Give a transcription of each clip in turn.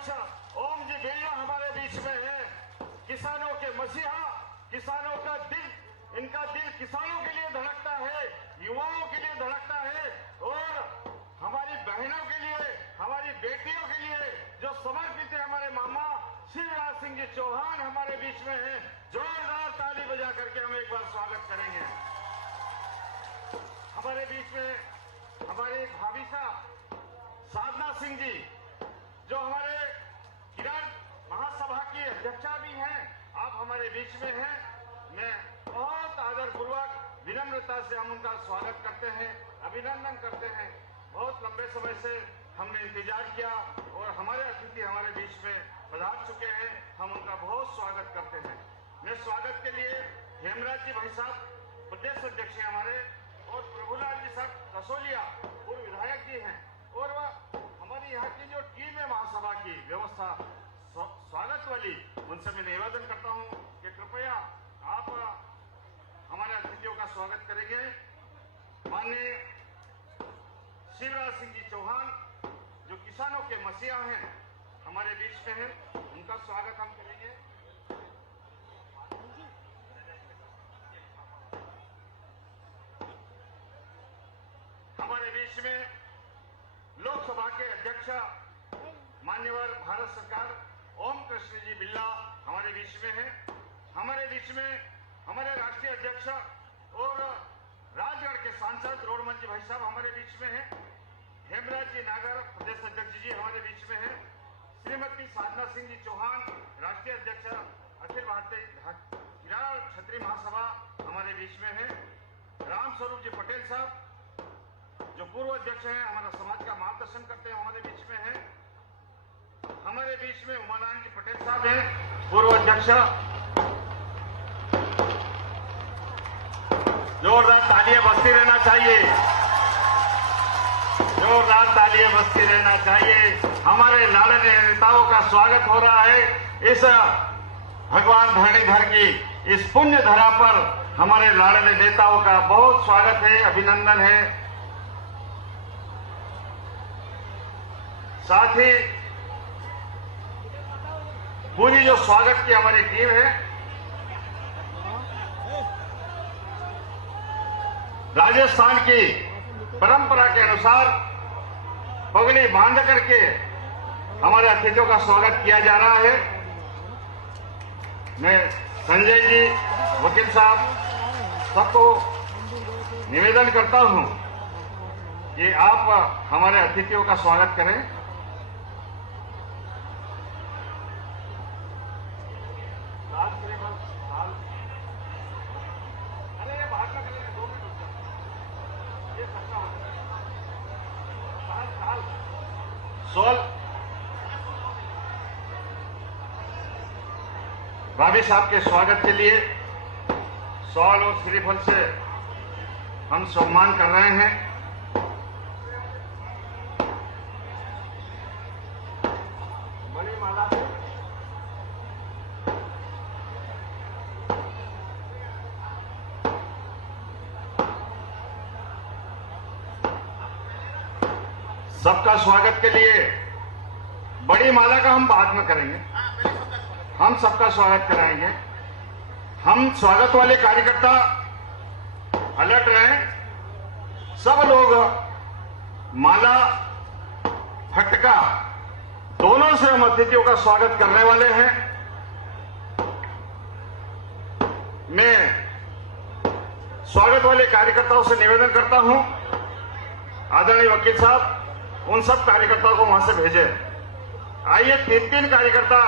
अध्यक्ष ओम जी बिरला हमारे बीच में है। किसानों के मसीहा, किसानों का दिल, इनका दिल किसानों के लिए धड़कता है, युवाओं के लिए धड़कता है और हमारी बहनों के लिए, हमारी बेटियों के लिए जो समर्पित है। हमारे मामा शिवराज सिंह जी चौहान हमारे बीच में हैं। जोरदार ताली बजा करके हम एक बार स्वागत करेंगे। हमारे बीच में हमारे भाभी साहब साधना सिंह जी जो हमारे किरण महासभा की अध्यक्षा भी हैं, आप हमारे बीच में हैं। मैं बहुत आदरपूर्वक विनम्रता से हम उनका स्वागत करते हैं, अभिनंदन करते हैं। बहुत लंबे समय से हमने इंतजार किया और हमारे अतिथि हमारे बीच में पधार चुके हैं, हम उनका बहुत स्वागत करते हैं। मैं स्वागत के लिए हेमराज जी भाई साहब प्रदेश अध्यक्ष हैं हमारे, और प्रभुलाल जी साहब कसोलिया पूर्व विधायक जी हैं, और वह हमारी यहाँ की जो टीम है महासभा की व्यवस्था स्वागत वाली, उनसे मैं निवेदन करता हूँ कि कृपया आप हमारे अतिथियों का स्वागत करेंगे। माननीय शिवराज सिंह जी चौहान जो किसानों के मसीहा हैं हमारे बीच में हैं, उनका स्वागत हम करेंगे। हमारे बीच में लोकसभा के अध्यक्ष मान्यवर भारत सरकार ओम कृष्ण जी बिरला हमारे बीच में हैं। हमारे बीच में हमारे राष्ट्रीय अध्यक्ष और राजगढ़ के सांसद रोडमल जी भाई साहब हमारे बीच में हैं। हेमराज जी नागर प्रदेश अध्यक्ष जी हमारे बीच में हैं। श्रीमती साधना सिंह जी चौहान राष्ट्रीय अध्यक्ष अखिल भारतीय हिराल क्षत्रिय महासभा हमारे बीच में हैं। राम स्वरूप जी पटेल साहब जो पूर्व अध्यक्ष हैं, हमारा समाज का मार्गदर्शन करते हैं, हमारे बीच में हैं। हमारे बीच में उमानारायण जी पटेल साहब हैं पूर्व अध्यक्ष। जोरदार तालियां बजती रहना चाहिए, जोरदार तालियां बजती रहना चाहिए। हमारे लाडले नेताओं का स्वागत हो रहा है इस भगवान धरणीधर की इस पुण्य धरा पर। हमारे लाडले नेताओं का बहुत स्वागत है, अभिनंदन है। साथ ही पूरी जो स्वागत की हमारी टीम है, राजस्थान की परंपरा के अनुसार पगड़ी बांध करके हमारे अतिथियों का स्वागत किया जा रहा है। मैं संजय जी वकील साहब सबको निवेदन करता हूं कि आप हमारे अतिथियों का स्वागत करें। सोल भाभी साहब के स्वागत के लिए सॉल और श्रीफल से हम सम्मान कर रहे हैं। मणिमाला से सबका स्वागत के लिए बड़ी माला का हम बाद में करेंगे, हम सबका स्वागत कराएंगे। हम स्वागत वाले कार्यकर्ता अलर्ट रहें, सब लोग माला फटका दोनों से हम अतिथियों का स्वागत करने वाले हैं। मैं स्वागत वाले कार्यकर्ताओं से निवेदन करता हूं, आदरणीय वकील साहब उन सब कार्यकर्ताओं को वहां से भेजे। आइए 3-3 कार्यकर्ता,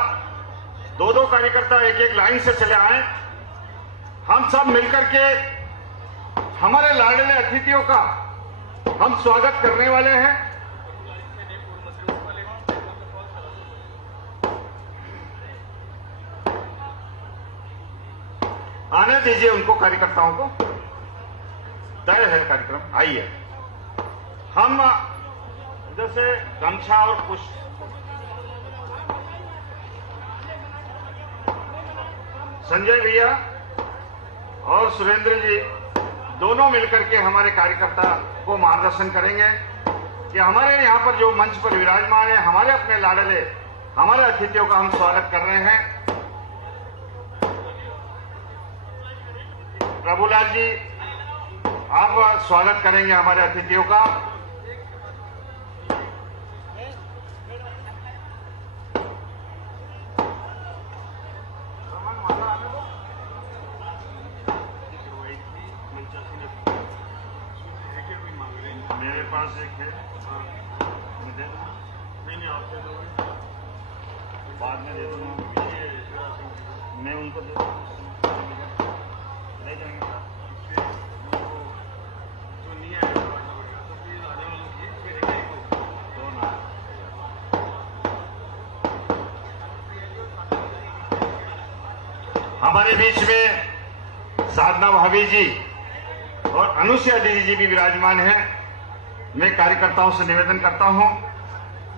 2-2 कार्यकर्ता एक लाइन से चले आए। हम सब मिलकर के हमारे लाडले अतिथियों का हम स्वागत करने वाले हैं। आने दीजिए उनको, कार्यकर्ताओं को तय है कार्यक्रम। आइए हम जैसे गमछा और पुष्प संजय भैया और सुरेंद्र जी दोनों मिलकर के हमारे कार्यकर्ता को मार्गदर्शन करेंगे कि हमारे यहाँ पर जो मंच पर विराजमान है हमारे अपने लाडले हमारे अतिथियों का हम स्वागत कर रहे हैं। प्रभुलाल जी, आप स्वागत करेंगे हमारे अतिथियों का। मेरे पास एक है, नहीं आपसे बाद में दे दूंगा, मैं उनको दे दूंगा, ले जाएंगे जो नहीं आएगा तो प्लीज आने वालों की दो ना। हमारे बीच में साधना भाभी जी और अनुसुया दीदी जी भी विराजमान हैं। मैं कार्यकर्ताओं से निवेदन करता हूं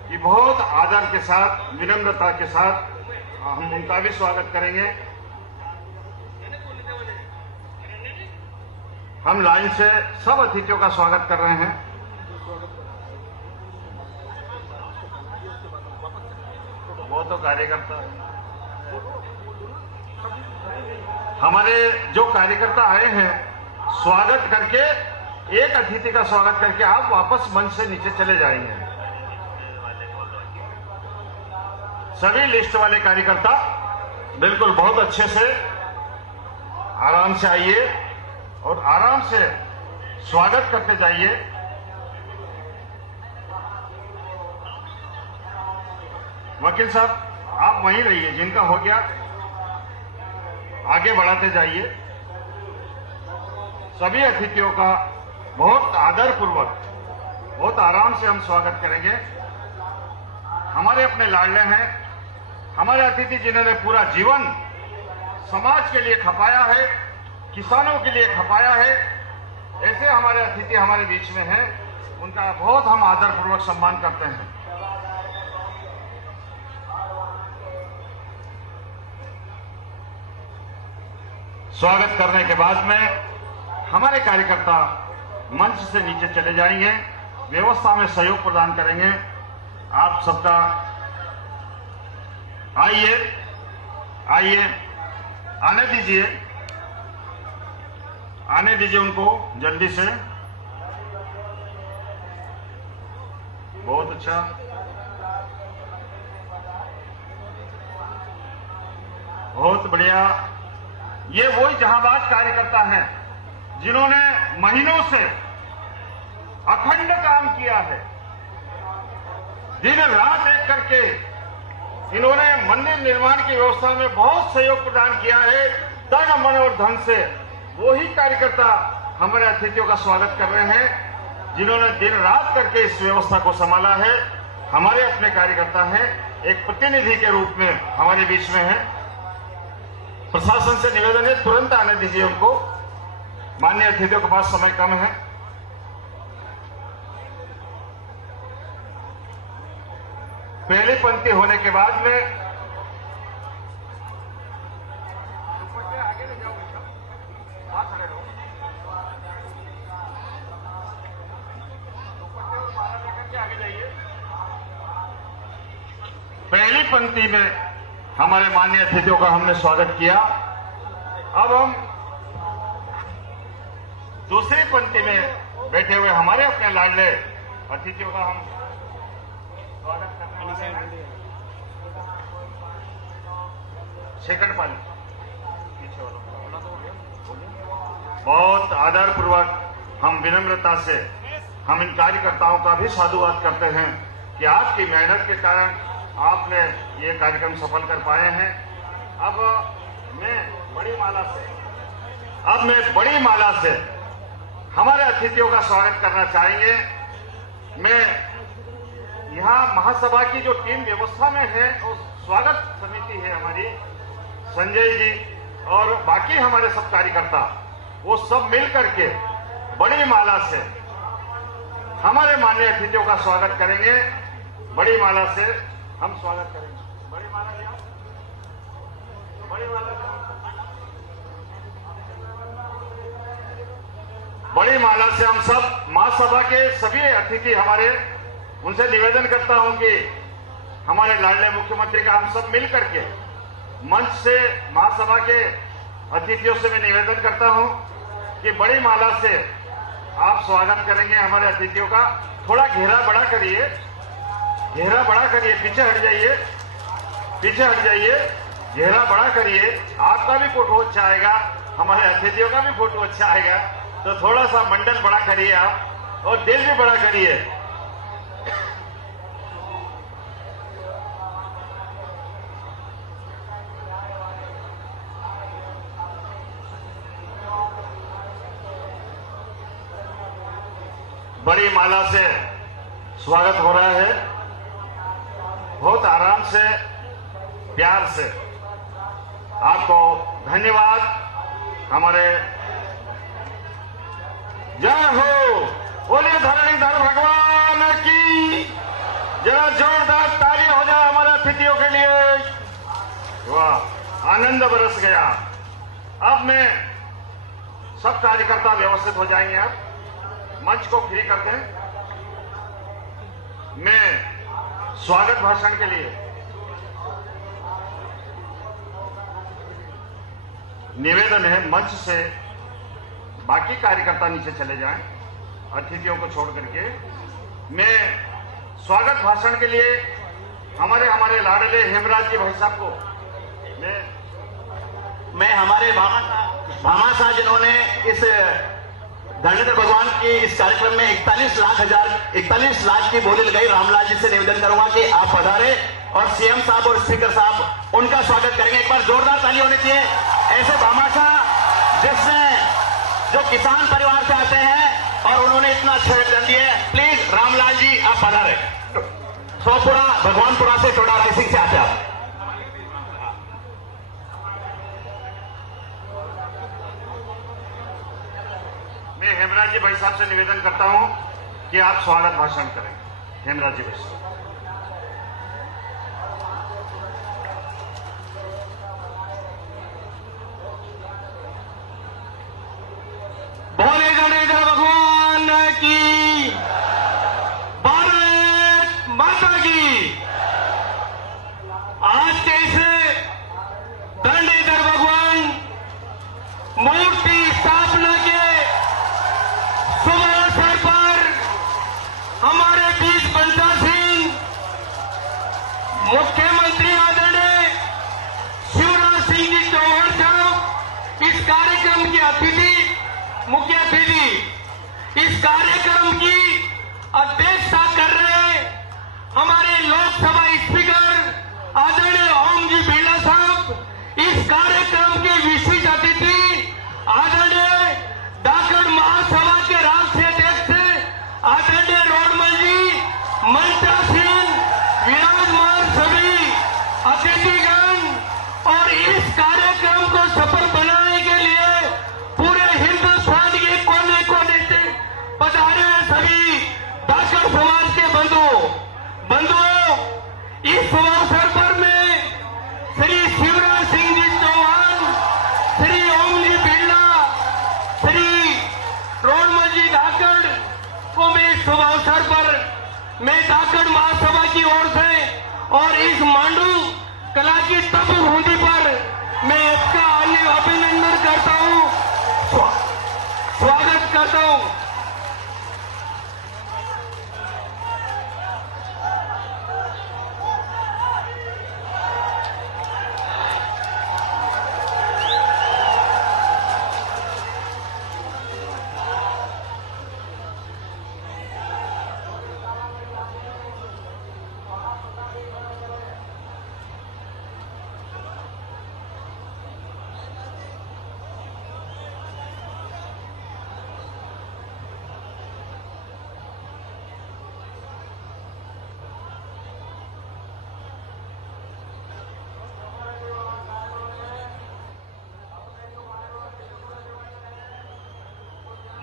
कि बहुत आदर के साथ, विनम्रता के साथ हम उनका भी स्वागत करेंगे। हम लाइन से सब अतिथियों का स्वागत कर रहे हैं। वो तो कार्यकर्ता, हमारे जो कार्यकर्ता आए हैं, स्वागत करके, एक अतिथि का स्वागत करके आप वापस मंच से नीचे चले जाएंगे। सभी लिस्ट वाले कार्यकर्ता बिल्कुल बहुत अच्छे से आराम से आइए और आराम से स्वागत करते जाइए। वकील साहब, आप वहीं रहिए, जिनका हो गया आगे बढ़ाते जाइए। सभी अतिथियों का बहुत आदरपूर्वक, बहुत आराम से हम स्वागत करेंगे। हमारे अपने लाडले हैं, हमारे अतिथि जिन्होंने पूरा जीवन समाज के लिए खपाया है, किसानों के लिए खपाया है, ऐसे हमारे अतिथि हमारे बीच में हैं। उनका बहुत हम आदरपूर्वक सम्मान करते हैं। स्वागत करने के बाद में हमारे कार्यकर्ता मंच से नीचे चले जाएंगे, व्यवस्था में सहयोग प्रदान करेंगे। आप सबका आइए, आइए, आने दीजिए, आने दीजिए उनको जल्दी से। बहुत अच्छा, बहुत बढ़िया। ये वही जहांबाज कार्यकर्ता हैं जिन्होंने महीनों से अखंड काम किया है, दिन रात एक करके इन्होंने मंदिर निर्माण की व्यवस्था में बहुत सहयोग प्रदान किया है, तन मन और धन से। वही कार्यकर्ता हमारे अतिथियों का स्वागत कर रहे हैं जिन्होंने दिन रात करके इस व्यवस्था को संभाला है। हमारे अपने कार्यकर्ता हैं, एक प्रतिनिधि के रूप में हमारे बीच में है। प्रशासन से निवेदन है, तुरंत आने दीजिए उनको। माननीय अतिथियों के पास समय कम है। पहली पंक्ति होने के बाद में पहली पंक्ति में हमारे माननीय अतिथियों का हमने स्वागत किया। अब हम दूसरी पंक्ति में बैठे हुए हमारे अपने लाडले अतिथियों का हम स्वागत करते हैं। सेकंड पाली पीछे वाला, बहुत आदरपूर्वक हम विनम्रता से हम इन कार्यकर्ताओं का भी साधुवाद करते हैं कि आपकी मेहनत के कारण आपने ये कार्यक्रम सफल कर पाए हैं। अब मैं बड़ी माला से हमारे अतिथियों का स्वागत करना चाहेंगे। मैं यहाँ महासभा की जो टीम व्यवस्था में है, और स्वागत समिति है हमारी, संजय जी और बाकी हमारे सब कार्यकर्ता, वो सब मिल करके बड़ी माला से हमारे माननीय अतिथियों का स्वागत करेंगे। बड़ी माला से हम स्वागत करेंगे। बड़ी माला लिया, बड़ी माला, बड़ी माला से हम सब महासभा के सभी अतिथि हमारे, उनसे निवेदन करता हूं कि हमारे लाडले मुख्यमंत्री का हम सब मिल करके मंच से महासभा के अतिथियों से मैं निवेदन करता हूं कि बड़ी माला से आप स्वागत करेंगे हमारे अतिथियों का। थोड़ा घेरा बड़ा करिए, घेरा बड़ा करिए, पीछे हट जाइए, पीछे हट जाइए, घेरा बड़ा करिए। आपका भी फोटो अच्छा आएगा, हमारे अतिथियों का भी फोटो अच्छा आएगा। तो थोड़ा सा मंडल बड़ा करिए आप, और दिल भी बड़ा करिए। बड़ी माला से स्वागत हो रहा है, बहुत आराम से, प्यार से। आपको धन्यवाद। हमारे जय हो, बोलिए धरणीधर भगवान की। जरा जोरदार ताली हो जाए हमारे अतिथियों के लिए। वाह, आनंद बरस गया। अब मैं सब कार्यकर्ता व्यवस्थित हो जाएंगे। आप मंच को फ्री कर दें। मैं स्वागत भाषण के लिए निवेदन है, मंच से बाकी कार्यकर्ता नीचे चले जाएं, अतिथियों को छोड़ करके। मैं स्वागत भाषण के लिए हमारे लाडले हेमराज जी भाई साहब को मैं हमारे भामा साहब जिन्होंने इस धरणीधर भगवान के इस कार्यक्रम में 41 लाख की बोली लगाई, रामलाल जी से निवेदन करूंगा कि आप पधारे और सीएम साहब और स्पीकर साहब उनका स्वागत करेंगे। एक बार जोरदार ताली होनी चाहिए ऐसे भामा साहब जिसने जो किसान परिवार से आते हैं और उन्होंने इतना अच्छा योगदान दिया है। प्लीज रामलाल जी आप पधारे। सोपुरा भगवानपुरा से टोडा रायसिंह से आते हैं आप। मैं हेमराज जी भाई साहब से निवेदन करता हूं कि आप स्वागत भाषण करें। हेमराज जी भाई साहब। बोले धरणीधर भगवान की, भारत माता की। आज के इस धरणीधर भगवान मूर्ति स्थापना के शुभ अवसर पर हमारे बीच बंता सिंह मुख्यमंत्री आदरणीय शिवराज सिंह जी चौहान साहब इस कार्यक्रम के अतिथि, मुख्य अतिथि, इस कार्यक्रम की अध्यक्षता कर रहे हमारे लोकसभा स्पीकर आदरणीय ओम जी बिरला साहब, इस कार्यक्रम के विशेष अतिथि आदरणीय धाकड़ महासभा के राष्ट्रीय अध्यक्ष आदरणीय रोडमल जी, मंचा सिंह, विराजमान सभी अतिथिगण और इस कार्यक्रम को सफल बनाने के लिए पूरे हिंदुस्तान के कोने कोने से पधारे सभी धाकड़ समाज के बंधुओं, इस अवसर पर मैं श्री शिवराज सिंह जी चौहान, श्री ओम जी बिरला, श्री रोडमल जी धाकड़ को मैं इस शुभ अवसर पर मैं धाकड़ महासभा की ओर से और इस मांडू कला की तप भूमि पर मैं इसका अभिनंदन करता हूं, स्वागत करता हूं।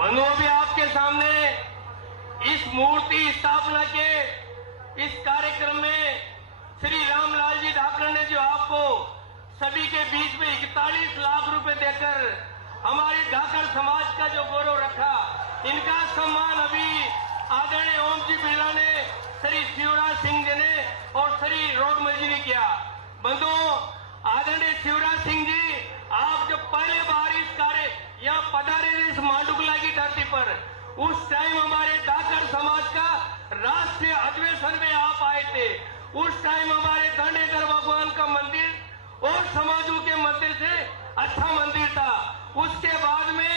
बंधुओं, भी आपके सामने इस मूर्ति स्थापना के इस कार्यक्रम में श्री रामलाल जी धाकड़ ने जो आपको सभी के बीच में 41 लाख रुपए देकर हमारे धाकड़ समाज का जो गौरव रखा, इनका सम्मान अभी आदरणीय ओम जी बिरला ने, श्री शिवराज सिंह जी ने और ग्रोसरी रोडमल जी ने किया। बंधुओं, आदरणीय शिवराज सिंह जी, आप जब पहले बार इस कार्य यहाँ पधारे थे इस मांडुकला की धरती पर, उस टाइम हमारे धाकर समाज का राष्ट्रीय अधिवेशन में आप आए थे। उस टाइम हमारे धरणीधर भगवान का मंदिर और समाजों के मंदिर से अच्छा मंदिर था। उसके बाद में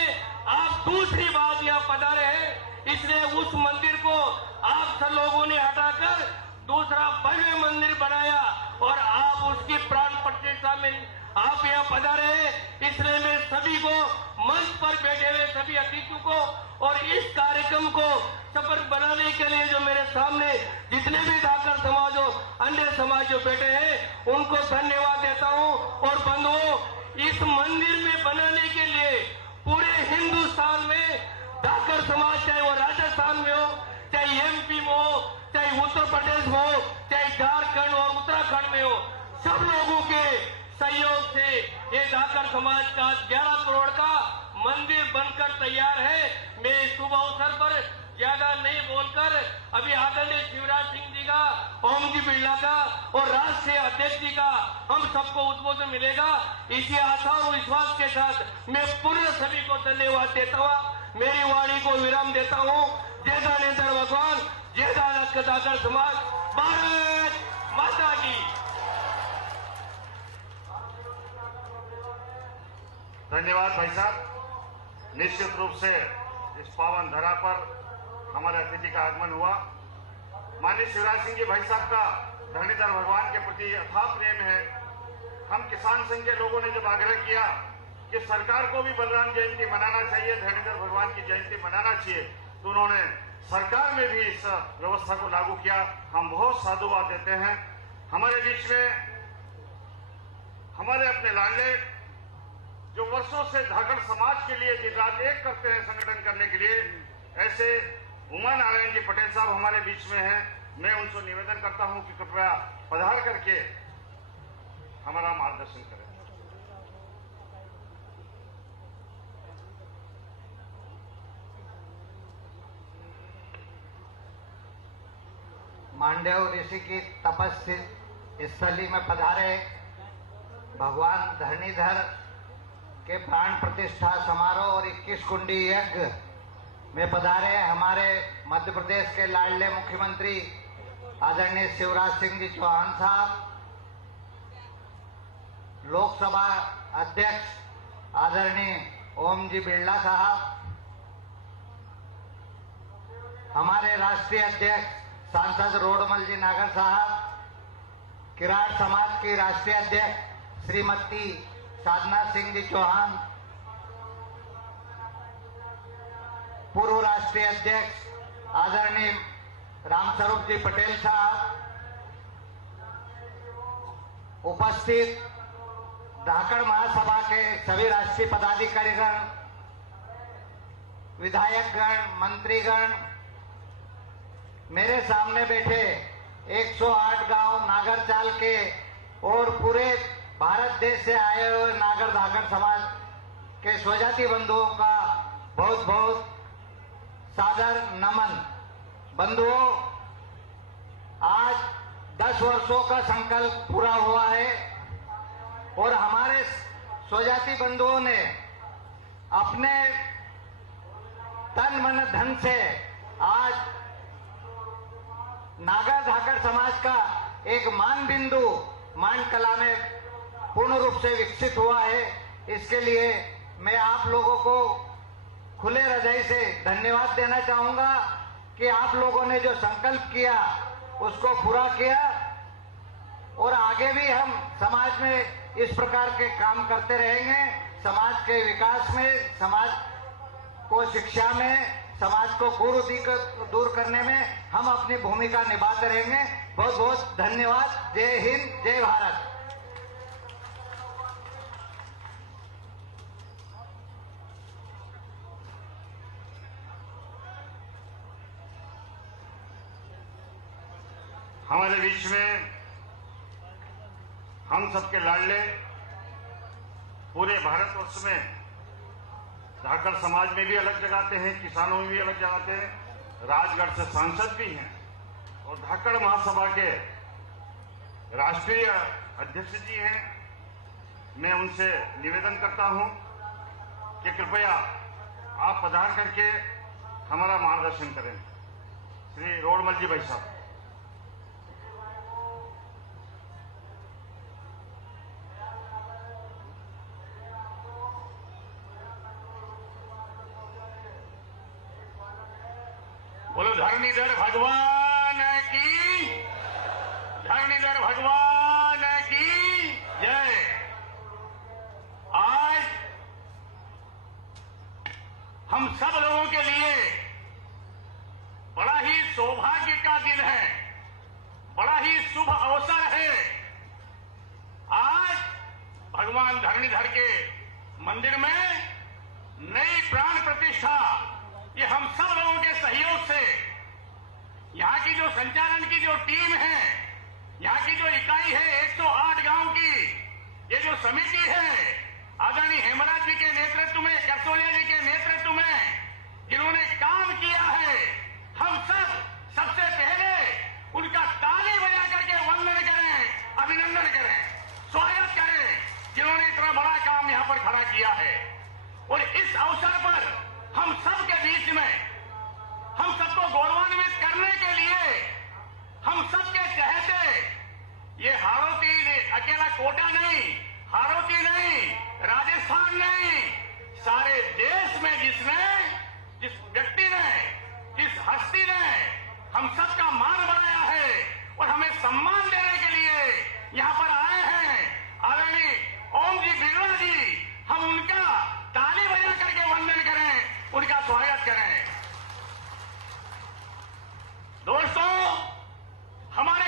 आप दूसरी बार यहाँ पधारे हैं, इसलिए उस मंदिर को आप सब लोगों ने हटाकर दूसरा भव्य मंदिर बनाया और आप उसकी प्राण प्रतिष्ठा में आप यहाँ पधारे हैं। इसलिए मैं सभी को, मंच पर बैठे हुए सभी अतिथियों को और इस कार्यक्रम को सफल बनाने के लिए जो मेरे सामने जितने भी धाकर समाज और अन्य समाज जो बैठे हैं उनको धन्यवाद देता हूँ। और बंधुओं, इस मंदिर में बनाने के लिए पूरे हिंदुस्तान में धाकर समाज, चाहे वो राजस्थान में हो, चाहे एमपी में हो, चाहे उत्तर प्रदेश में हो, चाहे झारखंड और उत्तराखंड में हो, सब लोगों के सहयोग से ये धाकर समाज का 11 करोड़ का मंदिर बनकर तैयार है। मैं इस शुभ अवसर पर ज्यादा नहीं बोलकर अभी आदरणीय शिवराज सिंह जी का, ओम जी बिरला का और राष्ट्रीय अध्यक्ष जी का हम सबको उद्बोधन मिलेगा। इसी आशा और विश्वास के साथ मैं पूर्ण सभी को धन्यवाद देता हुआ मेरी वाणी को विराम देता हूँ। जय धरणीधर भगवान, जय धाकर समाज, भारत माता की। धन्यवाद भाई साहब। निश्चित रूप से इस पावन धरा पर हमारे अतिथि का आगमन हुआ। माननीय शिवराज सिंह जी भाई साहब का धरणीधर भगवान के प्रति अथाह प्रेम है। हम किसान संघ के लोगों ने जब आग्रह किया कि सरकार को भी बलराम जयंती मनाना चाहिए, धरणीधर भगवान की जयंती मनाना चाहिए, तो उन्होंने सरकार में भी इस व्यवस्था को लागू किया। हम बहुत साधुवाद देते हैं। हमारे बीच में हमारे अपने लाडले जो वर्षों से धाकर समाज के लिए दिन रात एक करते हैं संगठन करने के लिए, ऐसे उमा नारायण जी पटेल साहब हमारे बीच में हैं। मैं उनसे निवेदन करता हूं कि कृपया पधार करके हमारा मार्गदर्शन करें। मांडव ऋषि की तपस्या स्थली में पधारे भगवान धरणीधर के प्राण प्रतिष्ठा समारोह और 21 कुंडी यज्ञ में पधारे हमारे मध्य प्रदेश के लाडले मुख्यमंत्री आदरणीय शिवराज सिंह जी चौहान साहब, लोकसभा अध्यक्ष आदरणीय ओम जी बिरला साहब, हमारे राष्ट्रीय अध्यक्ष सांसद रोडमल जी नागर साहब, किराड़ समाज की राष्ट्रीय अध्यक्ष श्रीमती साधना सिंह जी चौहान, पूर्व राष्ट्रीय अध्यक्ष आदरणीय रामस्वरूप जी पटेल साहब, उपस्थित धाकड़ महासभा के सभी राष्ट्रीय पदाधिकारीगण, विधायकगण, मंत्रीगण, मेरे सामने बैठे 108 गांव नागरचाल के और पूरे भारत देश से आए हुए नागर धाकर समाज के स्वजाति बंधुओं का बहुत बहुत सादर नमन। बंधुओं, आज 10 वर्षों का संकल्प पूरा हुआ है और हमारे स्वजाति बंधुओं ने अपने तन मन धन से आज नागर धाकर समाज का एक मान बिंदु मान कला में पूर्ण रूप से विकसित हुआ है। इसके लिए मैं आप लोगों को खुले हृदय से धन्यवाद देना चाहूंगा कि आप लोगों ने जो संकल्प किया उसको पूरा किया और आगे भी हम समाज में इस प्रकार के काम करते रहेंगे। समाज के विकास में, समाज को शिक्षा में, समाज को कुरीति दूर करने में हम अपनी भूमिका निभाते रहेंगे। बहुत बहुत धन्यवाद। जय हिंद, जय भारत। हमारे बीच में हम सबके लाडले पूरे भारतवर्ष में धाकर समाज में भी अलग जगाते हैं, किसानों में भी अलग जगाते हैं, राजगढ़ से सांसद भी हैं और धाकड़ महासभा के राष्ट्रीय अध्यक्ष जी हैं, मैं उनसे निवेदन करता हूं कि कृपया आप पधार करके हमारा मार्गदर्शन करें। श्री रोडमल जी भाई साहब। बोलो धरणीधर भगवान की, धरणीधर भगवान की जय। आज हम सब लोगों के लिए बड़ा ही सौभाग्य का दिन है, बड़ा ही शुभ अवसर है। आज भगवान धरणीधर के मंदिर में नई प्राण प्रतिष्ठा, ये हम सब लोगों के सहयोग से, यहाँ की जो संचालन की जो टीम है, यहाँ की जो इकाई है 108 गांव की, ये जो समिति है आदरणीय हेमराज जी के नेतृत्व में, करसोलिया जी के नेतृत्व में जिन्होंने काम किया है, हम सब सबसे पहले उनका ताली बजा करके वंदन करें, अभिनंदन करें, स्वागत करें, जिन्होंने इतना बड़ा काम यहाँ पर खड़ा किया है। और इस अवसर पर हम सब के बीच में हम सबको गौरवान्वित करने के लिए हम सबके चहेते, ये हाड़ौती अकेला कोटा नहीं, हाड़ौती नहीं, राजस्थान नहीं, सारे देश में जिस व्यक्ति ने, जिस हस्ती ने हम सबका मान बढ़ाया है और हमें सम्मान देने के लिए यहाँ पर आए हैं, आदरणीय ओम जी बिरला जी, हम उनका ताली बजा करके वंदन करें, उनका स्वागत करें। दोस्तों, हमारे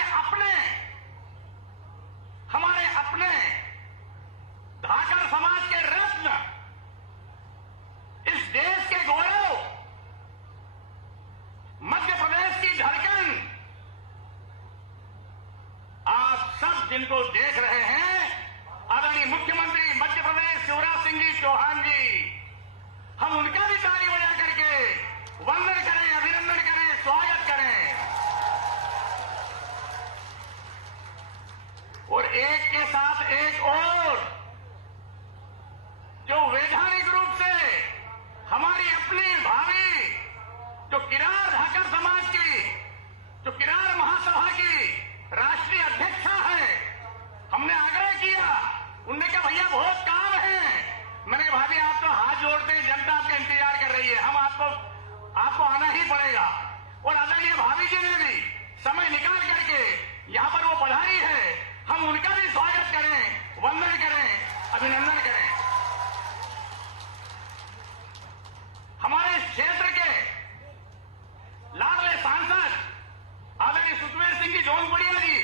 अपने धाकर समाज के रत्न, इस देश के गौरव, मध्य प्रदेश की धड़कन, आप सब जिनको देख रहे हैं, आदरणीय मुख्यमंत्री मध्य प्रदेश शिवराज सिंह जी चौहान जी, हम उनका भी ताली बजा करके वंदन करें, अभिनंदन करें, स्वागत करें। और एक के साथ एक और जो वैधानिक रूप से हमारी अपनी भावी जो किरार धाकर समाज की, जो किरार महासभा की राष्ट्रीय अध्यक्षा है, हमने आग्रह किया, उनने कहा भैया बहुत काम है। मैंने कहा भाभी आप तो हाथ जोड़ते हैं, जनता आपका इंतजार कर रही है, हम आपको आना ही पड़ेगा। और आदरणीय भाभी जी ने भी समय निकाल करके यहाँ पर वो पधारी है, हम उनका भी स्वागत करें, वंदन करें, अभिनंदन करें। हमारे इस क्षेत्र के लाडले सांसद आदरणीय सुखबीर सिंह जी जौनपुरिया जी,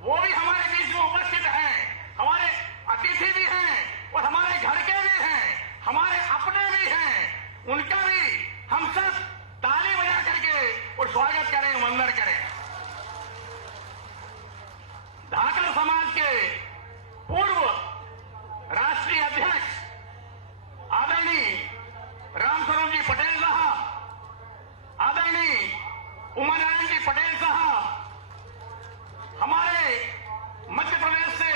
वो भी हमारे बीच में उपस्थित हैं, हमारे अतिथि भी हैं और हमारे घर के भी हैं, हमारे अपने भी हैं, उनका भी हम सब ताली बजा करके और स्वागत करें, वंदन करें। धाकर समाज के पूर्व राष्ट्रीय अध्यक्ष आदरणीय रामस्वरूप जी पटेल साहब, आदरणीय उमानारायण जी पटेल साहब, हमारे मध्य प्रदेश से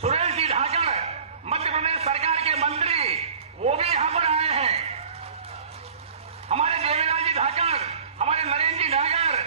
सुरेश जी धाकर, मध्य प्रदेश सरकार के मंत्री, वो भी यहां पर आए हैं, हमारे देवीलाल जी धाकर, हमारे नरेंद्र जी नागर,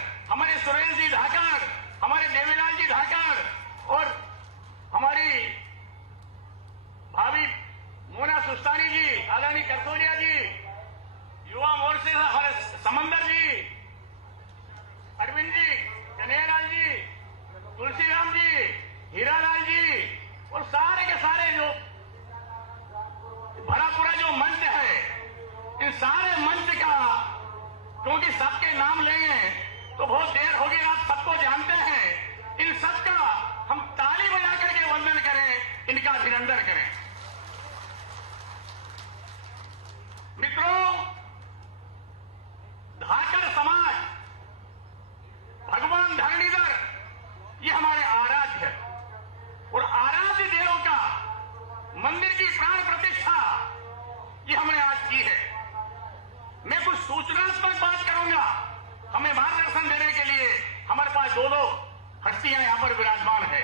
शक्तियां यहां पर विराजमान है।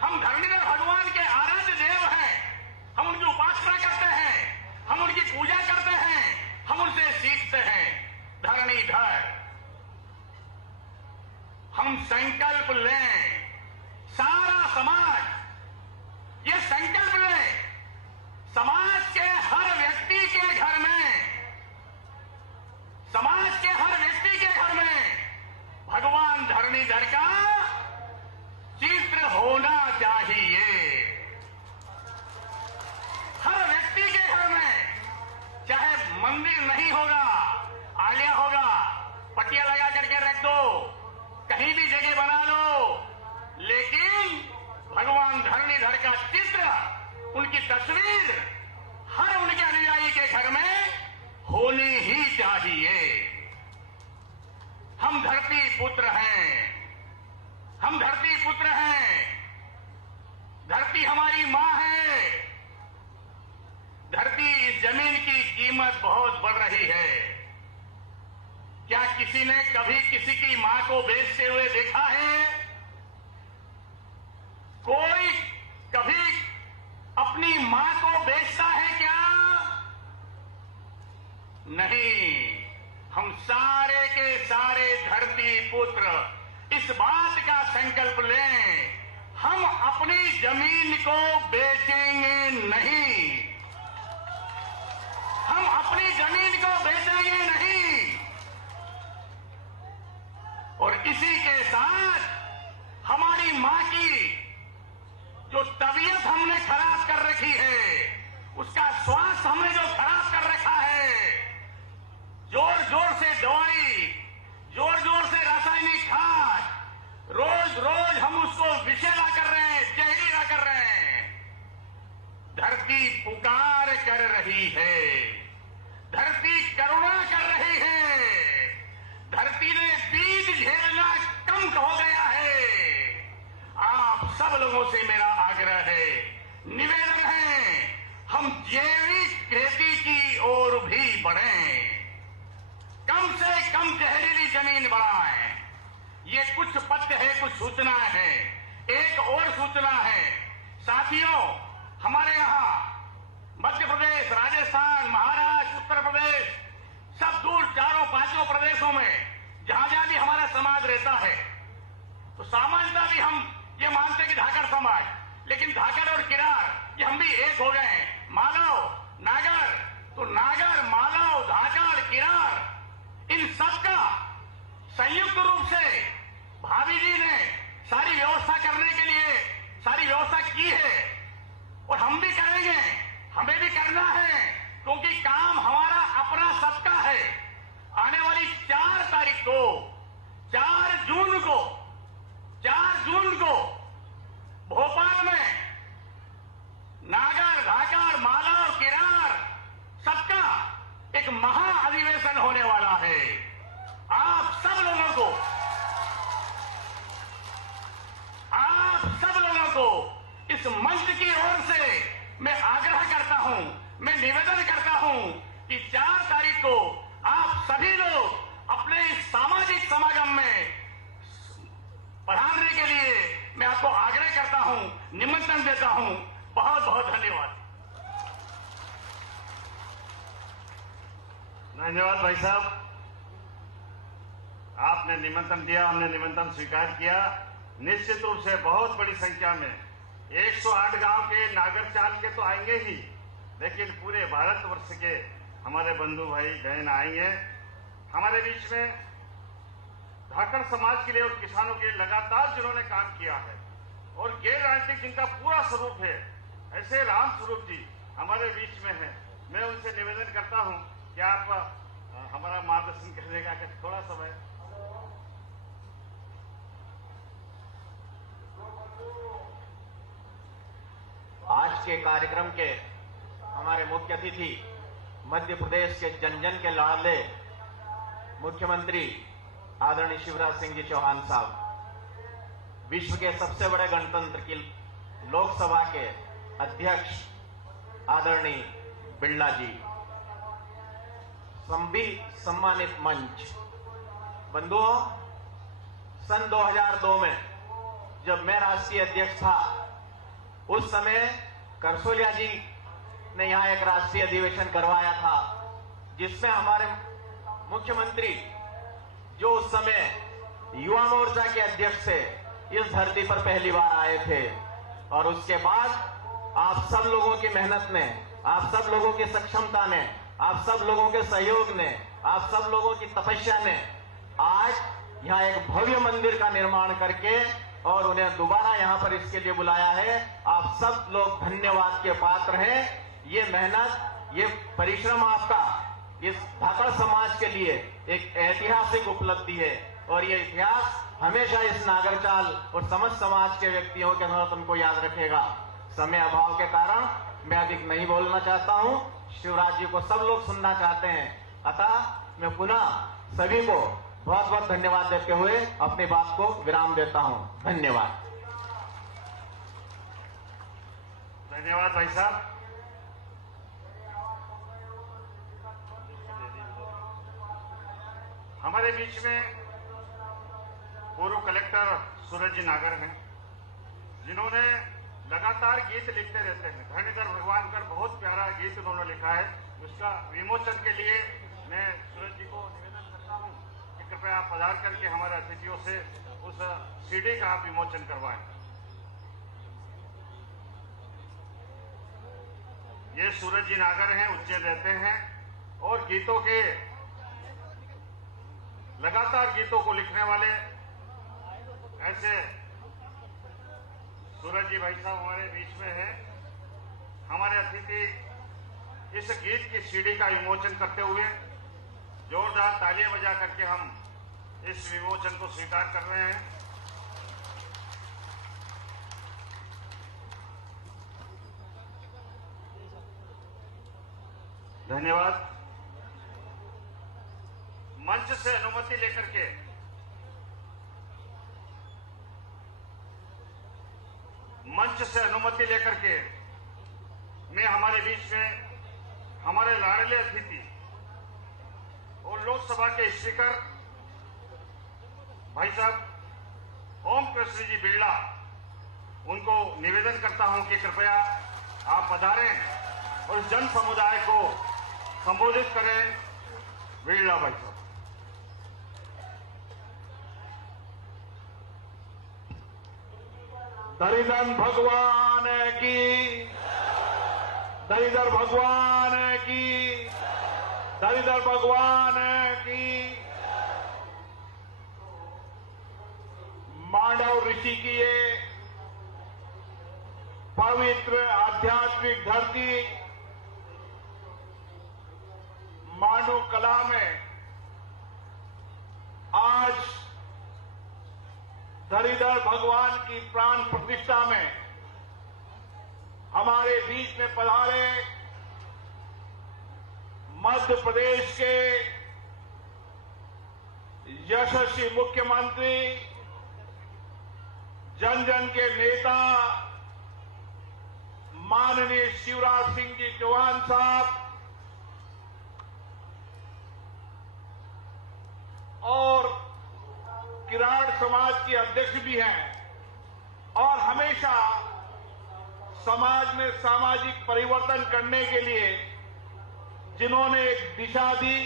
हम धरणीधर भगवान के आराध्य देव हैं, हम उनकी उपासना करते हैं, हम उनकी पूजा करते हैं, हम उनसे सीखते हैं। धरणीधर, हम संकल्प लें, सारा समाज ये संकल्प ले, समाज के हर व्यक्ति के घर में, समाज के हर व्यक्ति के घर में भगवान धरणीधर का चित्र होना चाहिए। हर व्यक्ति के घर में, चाहे मंदिर नहीं होगा, आलिया होगा, पट्टियां लगा करके रख दो, कहीं भी जगह बना लो, लेकिन भगवान धरणीधर का चित्र, उनकी तस्वीर हर उनके अनुयायी के घर में होनी ही चाहिए। हम धरती पुत्र हैं, हम धरती पुत्र हैं। धरती हमारी मां है। धरती, इस जमीन की कीमत बहुत बढ़ रही है। क्या किसी ने कभी किसी की मां को बेचते हुए देखा है? कोई कभी अपनी मां को बेचता है क्या? नहीं। हम सारे के सारे धरती पुत्र इस बात का संकल्प लें, हम अपनी जमीन को बेचेंगे नहीं, हम अपनी जमीन को बेचेंगे नहीं। और इसी के साथ हमारी मां की जो तबीयत हमने खराब कर रखी है, उसका स्वास्थ्य हमने जो खराब कर रखा है, जोर जोर से दवाई, जोर जोर से रासायनिक खाद, रोज रोज हम उसको विषैला कर रहे हैं, जहरीला कर रहे हैं। धरती पुकार कर रही है, धरती करुणा कर रही है, धरती ने बीज झेलना कम हो गया है। आप सब लोगों से मेरा आग्रह है, निवेदन है, हम जैविक खेती की ओर भी बढ़ें, कम से कम जहरीली जमीन बढ़ाएं। ये कुछ पत्र है, कुछ सूचनाएं हैं। एक और सूचना है साथियों, हमारे यहां मध्य प्रदेश, राजस्थान, महाराष्ट्र, उत्तर प्रदेश, सब दूर चारों पांचों प्रदेशों में जहां जहां भी हमारा समाज रहता है, तो सामान्यतः भी हम ये मानते हैं कि धाकड़ समाज, लेकिन धाकड़ और किरार ये हम भी एक हो गए हैं। मालव, नागर, तो नागर, मालव, धाकड़, किरार, इन सबका संयुक्त रूप से भाभी जी ने सारी व्यवस्था करने के लिए सारी व्यवस्था की है, और हम भी करेंगे, हमें भी करना है, क्योंकि काम हमारा अपना सबका है। आने वाली 4 तारीख को, 4 जून को, 4 जून को भोपाल में नागर, धाकड़, मालव, किरार सबका एक महा अधिवेशन होने वाला है। आप सब लोगों को, आप सब लोगों को इस मंच की ओर से मैं आग्रह करता हूं, मैं निवेदन करता हूं कि 4 तारीख को आप सभी लोग अपने इस सामाजिक समागम में पधारने के लिए मैं आपको आग्रह करता हूं, निमंत्रण देता हूं। बहुत बहुत धन्यवाद। धन्यवाद भाई साहब, आपने निमंत्रण दिया, हमने निमंत्रण स्वीकार किया। निश्चित रूप से बहुत बड़ी संख्या में 108 गांव के नागर चाल के तो आएंगे ही, लेकिन पूरे भारतवर्ष के हमारे बंधु भाई बहन आएंगे। हमारे बीच में धाकड़ समाज के लिए और किसानों के लिए लगातार जिन्होंने काम किया है और गैर राजनीतिक जिनका पूरा स्वरूप है, ऐसे राम स्वरूप जी हमारे बीच में है। मैं उनसे निवेदन करता हूं कि आप हमारा मार्गदर्शन करने का थोड़ा समय। आज के कार्यक्रम के हमारे मुख्य अतिथि मध्य प्रदेश के जन जन के लाडले मुख्यमंत्री आदरणीय शिवराज सिंह जी चौहान साहब, विश्व के सबसे बड़े गणतंत्र की लोकसभा के अध्यक्ष आदरणीय बिरला जी, सभी सम्मानित मंच, बंधुओं, सन 2002 में जब मैं राष्ट्रीय अध्यक्ष था, उस समय करसोलिया जी ने यहाँ एक राष्ट्रीय अधिवेशन करवाया था, जिसमें हमारे मुख्यमंत्री जो उस समय युवा मोर्चा के अध्यक्ष थे, इस धरती पर पहली बार आए थे। और उसके बाद आप सब लोगों की मेहनत ने, आप सब लोगों की सक्षमता ने, आप सब लोगों के सहयोग ने, आप सब लोगों की तपस्या ने आज यहाँ एक भव्य मंदिर का निर्माण करके और उन्हें दोबारा यहाँ पर इसके लिए बुलाया है। आप सब लोग धन्यवाद के पात्र हैं। ये मेहनत, ये परिश्रम आपका इस धाकड़ समाज के लिए एक ऐतिहासिक उपलब्धि है और ये इतिहास हमेशा इस नागरचाल और समस्त समाज के व्यक्तियों के साथ उनको याद रखेगा। समय अभाव के कारण मैं अधिक नहीं बोलना चाहता हूं। शिवराज जी को सब लोग सुनना चाहते हैं, अतः मैं पुनः सभी को बहुत बहुत धन्यवाद देते हुए अपनी बात को विराम देता हूं। धन्यवाद। धन्यवाद भाई साहब। हमारे बीच में पूर्व कलेक्टर सूरज जी नागर हैं, जिन्होंने लगातार गीत लिखते रहते हैं। धरणीधर भगवान का बहुत प्यारा गीत उन्होंने लिखा है। उसका विमोचन के लिए मैं सूरज जी को निवेदन करता हूं कि कृपया आप पधार करके हमारे अतिथियों से उस सीडी का आप विमोचन करवाएं। ये सूरज जी नागर हैं, उज्जैन रहते हैं और गीतों के लगातार गीतों को लिखने वाले ऐसे सूरज जी भाई साहब हमारे बीच में हैं। हमारे अतिथि इस गीत की सीडी का विमोचन करते हुए जोरदार तालियां बजा करके हम इस विमोचन को स्वीकार कर रहे हैं। धन्यवाद। मंच से अनुमति लेकर के मैं हमारे बीच में हमारे लाडले अतिथि और लोकसभा के स्पीकर भाई साहब ओम कृष्ण जी बिरला, उनको निवेदन करता हूं कि कृपया आप पधारें और जन समुदाय को संबोधित करें। बिरला भाई साहब। दरिदर भगवान की, दरिदर भगवान की, दरिदर भगवान की। मांडव ऋषि की ये पवित्र आध्यात्मिक धरती मांडू कला में आज धरीधर भगवान की प्राण प्रतिष्ठा में हमारे बीच में पधारे मध्य प्रदेश के यशस्वी मुख्यमंत्री, जन जन के नेता माननीय शिवराज सिंह जी चौहान साहब और किराड़ समाज के अध्यक्ष भी हैं और हमेशा समाज में सामाजिक परिवर्तन करने के लिए जिन्होंने एक दिशा दी,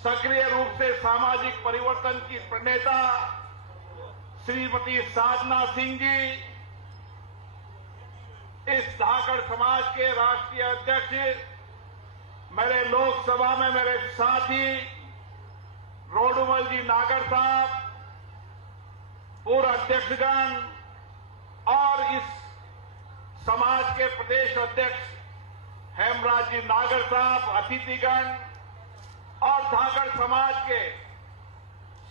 सक्रिय रूप से सामाजिक परिवर्तन की प्रणेता श्रीमती साधना सिंह जी, इस धाकड़ समाज के राष्ट्रीय अध्यक्ष, मेरे लोकसभा में मेरे साथी रोडुमल जी नागर साहब, पूर्व अध्यक्षगण और इस समाज के प्रदेश अध्यक्ष हेमराज जी नागर साहब, अतिथिगण और धाकड़ समाज के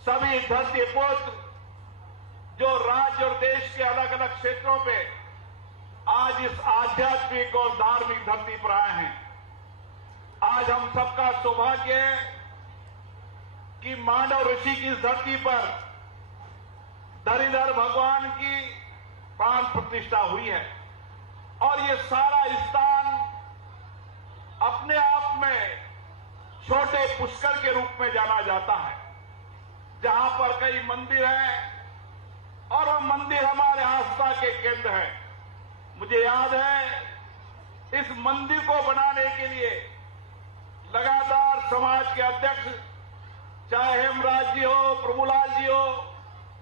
सभी धरती पुत्र जो राज्य और देश के अलग अलग क्षेत्रों पे आज इस आध्यात्मिक और धार्मिक धरती पर आए हैं। आज हम सबका सौभाग्य है कि मांडव ऋषि की इस धरती पर धरीधर भगवान की प्राण प्रतिष्ठा हुई है और ये सारा स्थान अपने आप में छोटे पुष्कर के रूप में जाना जाता है, जहां पर कई मंदिर हैं और वह मंदिर हमारे आस्था के केंद्र हैं। मुझे याद है इस मंदिर को बनाने के लिए लगातार समाज के अध्यक्ष, चाहे हेमराज जी हो, प्रभुलाल जी हो,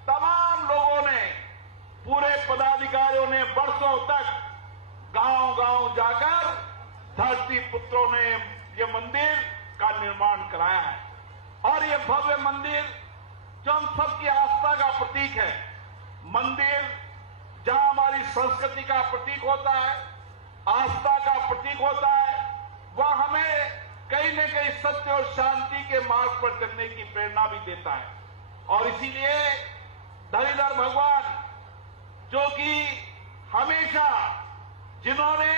तमाम लोगों ने, पूरे पदाधिकारियों ने वर्षों तक गांव-गांव जाकर धरती पुत्रों ने ये मंदिर का निर्माण कराया है। और ये भव्य मंदिर जो हम सबकी आस्था का प्रतीक है, मंदिर जहां हमारी संस्कृति का प्रतीक होता है, आस्था का प्रतीक होता है, वह हमें कहीं न कहीं सत्य और शांति के मार्ग पर चलने की प्रेरणा भी देता है। और इसीलिए धरीधर भगवान, जो कि हमेशा जिन्होंने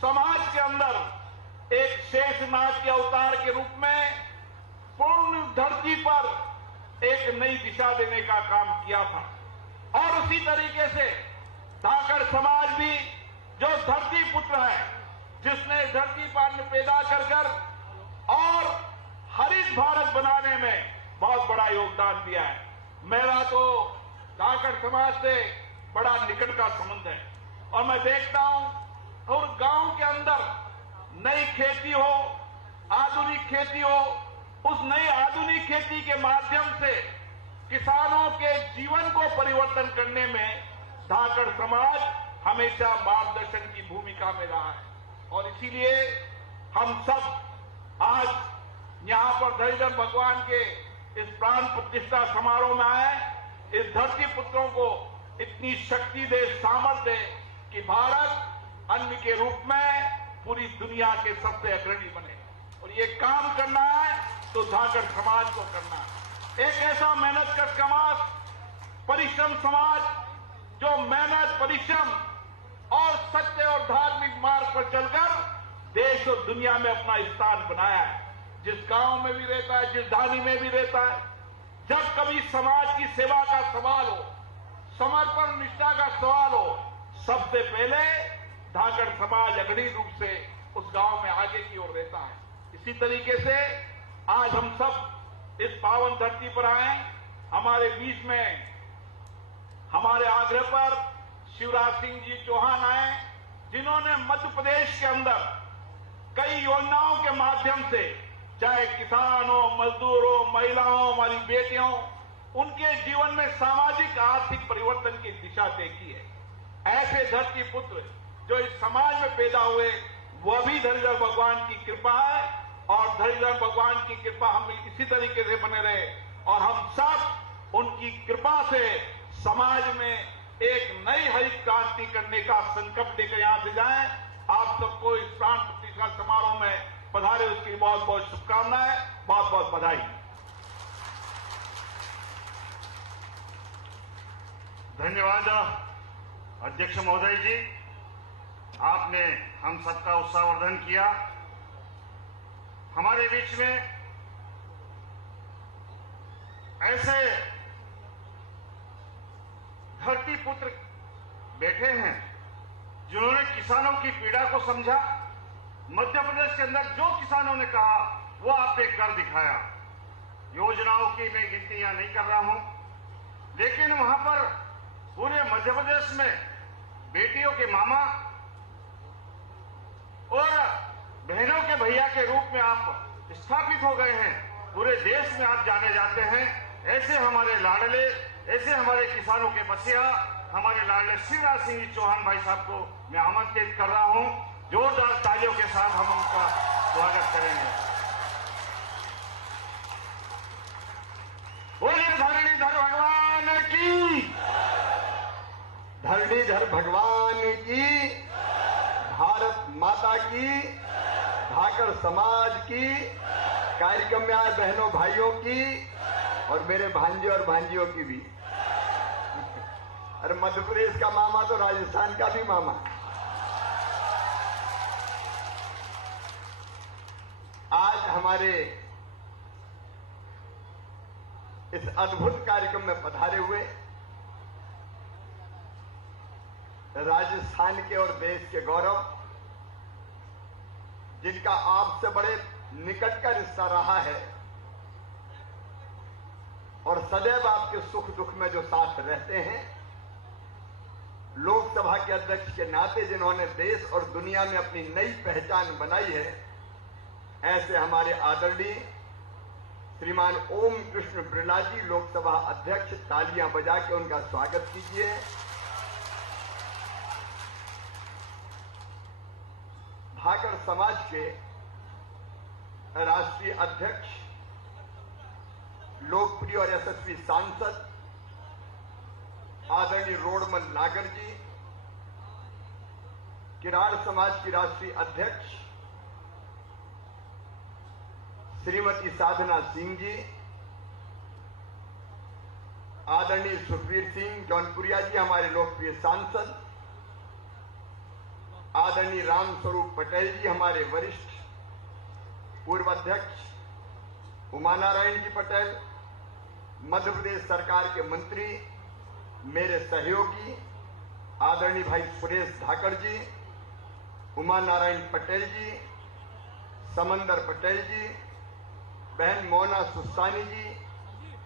समाज के अंदर एक शेषनाग के अवतार के रूप में पूर्ण धरती पर एक नई दिशा देने का काम किया था, और उसी तरीके से धाकड़ समाज भी जो धरती पुत्र है, जिसने धरती पर में पैदा कर और हरित भारत बनाने में बहुत बड़ा योगदान दिया है। मेरा तो धाकड़ समाज से बड़ा निकट का संबंध है और मैं देखता हूं और गांव के अंदर नई खेती हो, आधुनिक खेती हो, उस नई आधुनिक खेती के माध्यम से किसानों के जीवन को परिवर्तन करने में धाकड़ समाज हमेशा मार्गदर्शन की भूमिका में रहा है। और इसीलिए हम सब आज यहां पर धरीधर भगवान के इस प्राण प्रतिष्ठा समारोह में आए, इस धरती पुत्रों को इतनी शक्ति दे, सामर्थ्य दे कि भारत अन्न के रूप में पूरी दुनिया के सबसे अग्रणी बने। और ये काम करना है तो धाकड़ समाज को करना है। एक ऐसा मेहनत का समाज, परिश्रम समाज, जो मेहनत, परिश्रम और सत्य और धार्मिक मार्ग पर चलकर देश और दुनिया में अपना स्थान बनाया है। जिस गांव में भी रहता है, जिस ढाणी में भी रहता है, जब कभी समाज की सेवा का सवाल हो, समर्पण निष्ठा का सवाल हो, सबसे पहले धाकड़ समाज अग्रणी रूप से उस गांव में आगे की ओर रहता है। इसी तरीके से आज हम सब इस पावन धरती पर आए। हमारे बीच में हमारे आग्रह पर शिवराज सिंह जी चौहान आए, जिन्होंने मध्य प्रदेश के अंदर कई योजनाओं के माध्यम से, चाहे किसान हो, मजदूर हो, महिलाओं, हमारी बेटियों, उनके जीवन में सामाजिक आर्थिक परिवर्तन की दिशा तय की है। ऐसे धरती पुत्र जो इस समाज में पैदा हुए, वह भी धरीधर भगवान की कृपा है और धरीधर भगवान की कृपा हम इसी तरीके से बने रहे और हम सब उनकी कृपा से समाज में एक नई हरित क्रांति करने का संकल्प लेकर यहां से जाएं। आप सबको इस प्राण प्रतिष्ठा समारोह में पधारे उसकी बहुत बहुत शुभकामनाएं, बहुत बहुत बधाई। धन्यवाद अध्यक्ष महोदय जी, आपने हम सबका उत्साहवर्धन किया। हमारे बीच में ऐसे धरती पुत्र बैठे हैं जिन्होंने किसानों की पीड़ा को समझा। मध्य प्रदेश के अंदर जो किसानों ने कहा वो आपने कर दिखाया। योजनाओं की मैं गिनती यहां नहीं कर रहा हूं, लेकिन वहां पर पूरे मध्य प्रदेश में बेटियों के मामा और बहनों के भैया के रूप में आप स्थापित हो गए हैं। पूरे देश में आप जाने जाते हैं। ऐसे हमारे लाडले, ऐसे हमारे किसानों के बसिया, हमारे लाडले शिवराज सिंह जी चौहान भाई साहब को मैं आमंत्रित कर रहा हूं। जोरदार तालियों के साथ हम उनका स्वागत करेंगे। बोलिए धरणीधर भगवान की, धरणीधर भगवान की, भारत माता की, धाकड़ समाज की, कार्यक्रम में आए बहनों भाइयों की और मेरे भांजे और भांजियों की भी। अरे मध्य प्रदेश का मामा तो राजस्थान का भी मामा। आज हमारे इस अद्भुत कार्यक्रम में पधारे हुए राजस्थान के और देश के गौरव, जिनका आपसे बड़े निकट का रिश्ता रहा है और सदैव आपके सुख दुख में जो साथ रहते हैं, लोकसभा के अध्यक्ष के नाते जिन्होंने देश और दुनिया में अपनी नई पहचान बनाई है, ऐसे हमारे आदरणीय श्रीमान ओम कृष्ण बिरला जी, लोकसभा अध्यक्ष, तालियां बजा के उनका स्वागत कीजिए। भाकर समाज के राष्ट्रीय अध्यक्ष, लोकप्रिय और यशस्वी सांसद आदरणीय रोडमल नागर जी, किराड़ समाज की राष्ट्रीय अध्यक्ष श्रीमती साधना सिंह जी, आदरणीय सुखबीर सिंह जौनपुरिया जी हमारे लोकप्रिय सांसद, आदरणीय राम स्वरूप पटेल जी हमारे वरिष्ठ पूर्व अध्यक्ष, उमानारायण जी पटेल मध्य प्रदेश सरकार के मंत्री, मेरे सहयोगी आदरणीय भाई सुरेश धाकड़ जी, उमानारायण पटेल जी, समंदर पटेल जी, बहन मोना सुस्तानी जी,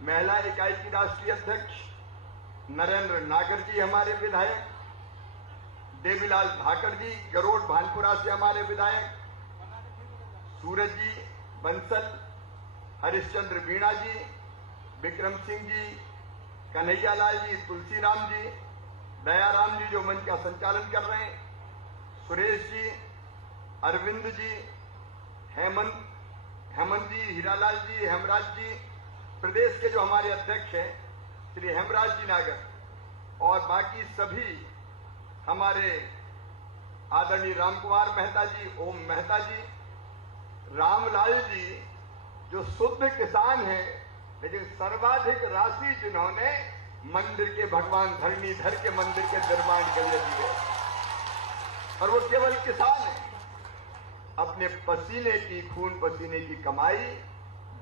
महिला इकाई की राष्ट्रीय अध्यक्ष नरेंद्र नागर जी हमारे विधायक, देवीलाल धाकड़ जी गरोड़ भानपुरा से हमारे विधायक, सूरज जी बंसल, हरिश्चंद्र वीणा जी, विक्रम सिंह जी, कन्हैयालाल जी, तुलसीराम जी, दयाराम जी जो मंच का संचालन कर रहे हैं, सुरेश जी, अरविंद जी, हेमंत जी, हीरालाल जी, हेमराज जी, प्रदेश के जो हमारे अध्यक्ष हैं श्री हेमराज जी नागर, और बाकी सभी हमारे आदरणीय रामकुमार मेहता जी, ओम मेहता जी, रामलाल जी जो शुद्ध किसान हैं लेकिन सर्वाधिक राशि जिन्होंने मंदिर के भगवान धरणीधर के मंदिर के निर्माण के लिए दिए, और वो केवल किसान है, अपने पसीने की खून पसीने की कमाई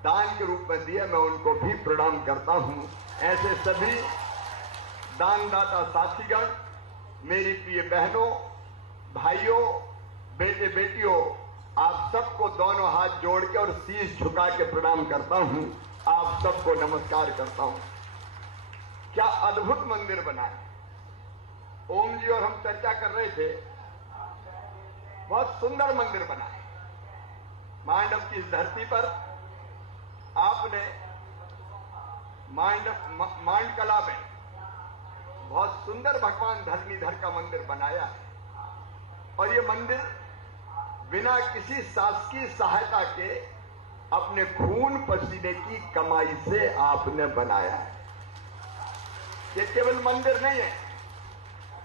दान के रूप में दिया, मैं उनको भी प्रणाम करता हूं। ऐसे सभी दानदाता साथीगण, मेरी प्रिय बहनों, भाइयों, बेटे बेटियों, आप सबको दोनों हाथ जोड़ के और शीश झुका के प्रणाम करता हूं। आप सबको नमस्कार करता हूं। क्या अद्भुत मंदिर बना है। ओम जी और हम चर्चा कर रहे थे, बहुत सुंदर मंदिर बना है। मांडव की इस धरती पर आपने मांडकला में बहुत सुंदर भगवान धरणीधर का मंदिर बनाया है, और ये मंदिर बिना किसी शासकीय सहायता के अपने खून पसीने की कमाई से आपने बनाया है। ये केवल मंदिर नहीं है,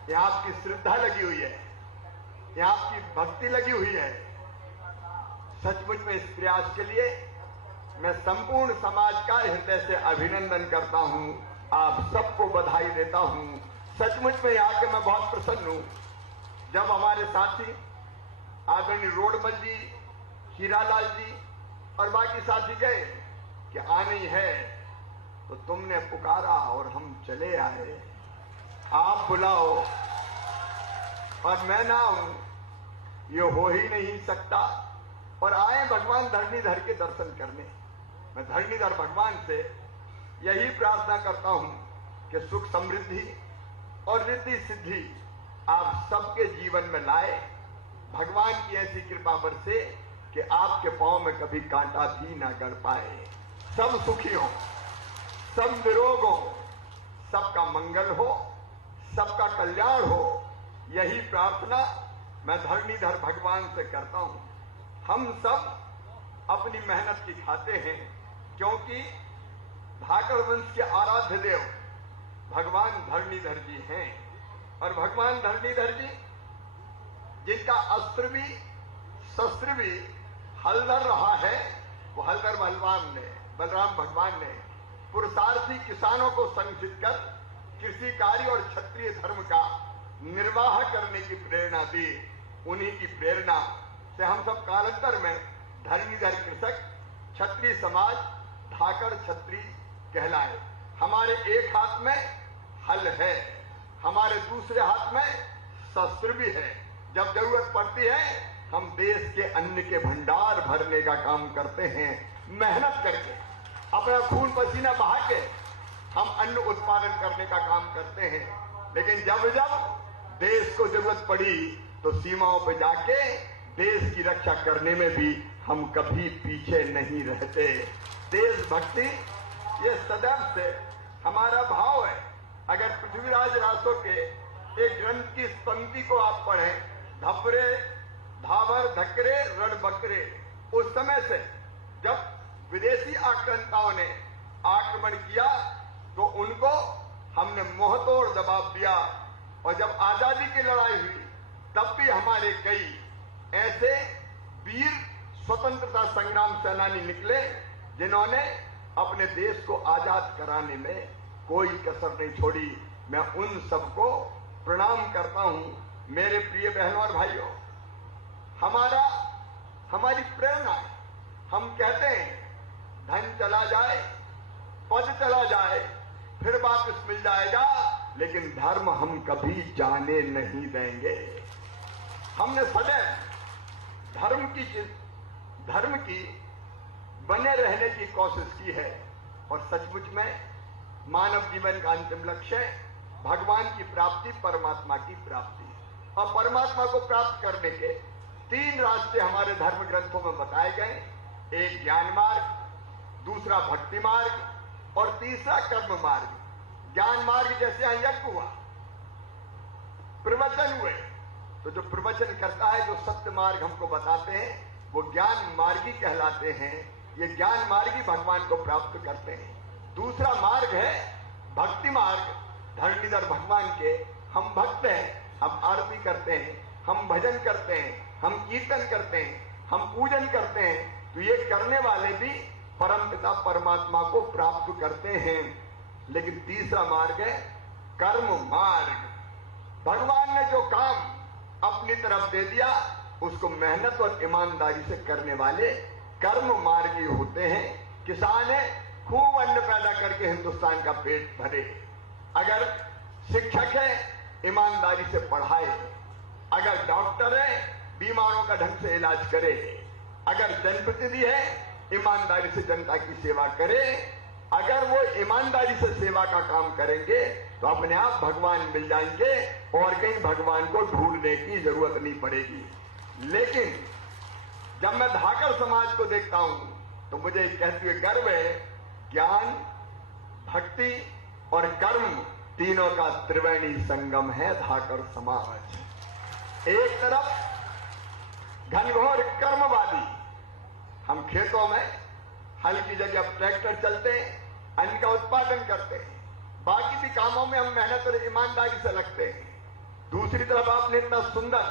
यहां आपकी श्रद्धा लगी हुई है, यहां आपकी भक्ति लगी हुई है। सचमुच में इस प्रयास के लिए मैं संपूर्ण समाज का हृदय से अभिनंदन करता हूं, आप सबको बधाई देता हूं। सचमुच में यहां के मैं बहुत प्रसन्न हूं। जब हमारे साथी आदरणीय रोडमल जी, हीरालाल जी और बाकी साथी गए कि आनी है, तो तुमने पुकारा और हम चले आए। आप बुलाओ और मैं ना आऊं, ये हो ही नहीं सकता। और आए भगवान धरणीधर के दर्शन करने। मैं धरणीधर भगवान से यही प्रार्थना करता हूं कि सुख समृद्धि और रिद्धि सिद्धि आप सबके जीवन में लाए। भगवान की ऐसी कृपा बरसे कि आपके पांव में कभी कांटा भी ना गड़ पाए। सब सुखी हो, सब निरोग हो, सबका मंगल हो, सबका कल्याण हो, यही प्रार्थना मैं धरणीधर भगवान से करता हूं। हम सब अपनी मेहनत की खाते हैं, क्योंकि धाकड़ वंश के आराध्य देव भगवान धरणीधर जी हैं। और भगवान धरणीधर जी जिनका अस्त्र भी शस्त्र भी हलधर रहा है, वो हलधर बलराम भगवान ने पुरुषार्थी किसानों को संगठित कर कृषि कार्य और क्षत्रिय धर्म का निर्वाह करने की प्रेरणा दी। उन्हीं की प्रेरणा से हम सब कालांतर में धरणीधर कृषक, क्षत्रिय समाज, धाकड़ क्षत्रिय कहलाए। हमारे एक हाथ में हल है, हमारे दूसरे हाथ में शस्त्र भी है। जब जरूरत पड़ती है हम देश के अन्न के भंडार भरने का काम करते हैं। मेहनत करके, अपना खून पसीना बहा के हम अन्न उत्पादन करने का काम करते हैं, लेकिन जब जब देश को जरूरत पड़ी तो सीमाओं पर जाके देश की रक्षा करने में भी हम कभी पीछे नहीं रहते। देशभक्ति ये सदैव से हमारा भाव है। अगर पृथ्वीराज रासो के एक ग्रंथ की इस पंक्ति को आप पढ़ें, धपरे धावर धकरे रण बकरे, उस समय से जब विदेशी आक्रांताओं ने आक्रमण किया तो उनको हमने मुंहतोड़ जवाब दिया, और जब आजादी की लड़ाई हुई तब भी हमारे कई ऐसे वीर स्वतंत्रता संग्राम सेनानी निकले जिन्होंने अपने देश को आजाद कराने में कोई कसर नहीं छोड़ी। मैं उन सबको प्रणाम करता हूं। मेरे प्रिय बहनों और भाइयों, हमारी प्रेरणा है। हम कहते हैं धन चला जाए, पद चला जाए, फिर वापस मिल जाएगा, लेकिन धर्म हम कभी जाने नहीं देंगे। हमने सदैव धर्म की बने रहने की कोशिश की है, और सचमुच में मानव जीवन का अंतिम लक्ष्य भगवान की प्राप्ति, परमात्मा की प्राप्ति। और परमात्मा को प्राप्त करने के 3 रास्ते हमारे धर्म ग्रंथों में बताए गए। एक ज्ञान मार्ग, दूसरा भक्ति मार्ग और तीसरा कर्म मार्ग। ज्ञान मार्ग जैसे यज्ञ हुआ, प्रवचन हुए, तो जो प्रवचन करता है, जो सत्य मार्ग हमको बताते हैं, वो ज्ञान मार्गी कहलाते हैं। ये ज्ञान मार्गी भगवान को प्राप्त करते हैं। दूसरा मार्ग है भक्ति मार्ग, धरणीधर भगवान के हम भक्त हैं, हम आरती करते हैं, हम भजन करते हैं, हम कीर्तन करते हैं, हम पूजन करते हैं, तो ये करने वाले भी परमपिता परमात्मा को प्राप्त करते हैं। लेकिन तीसरा मार्ग है कर्म मार्ग। भगवान ने जो काम अपनी तरफ दे दिया, उसको मेहनत और ईमानदारी से करने वाले कर्म मार्गी होते हैं। किसान है, खूब अन्न पैदा करके हिंदुस्तान का पेट भरे। अगर शिक्षक है, ईमानदारी से पढ़ाए। अगर डॉक्टर है, बीमारों का ढंग से इलाज करे। अगर जनप्रतिनिधि है, ईमानदारी से जनता की सेवा करे। अगर वो ईमानदारी से सेवा का काम करेंगे तो अपने आप भगवान मिल जाएंगे, और कहीं भगवान को ढूंढने की जरूरत नहीं पड़ेगी। लेकिन जब मैं धाकर समाज को देखता हूं तो मुझे कहते हुए गर्व है, ज्ञान, भक्ति और कर्म तीनों का त्रिवेणी संगम है धाकर समाज। एक तरफ घनघोर कर्मवादी, हम खेतों में हल की जगह ट्रैक्टर चलते हैं, अन्न का उत्पादन करते हैं, बाकी भी कामों में हम मेहनत और ईमानदारी से लगते हैं। दूसरी तरफ आपने इतना सुंदर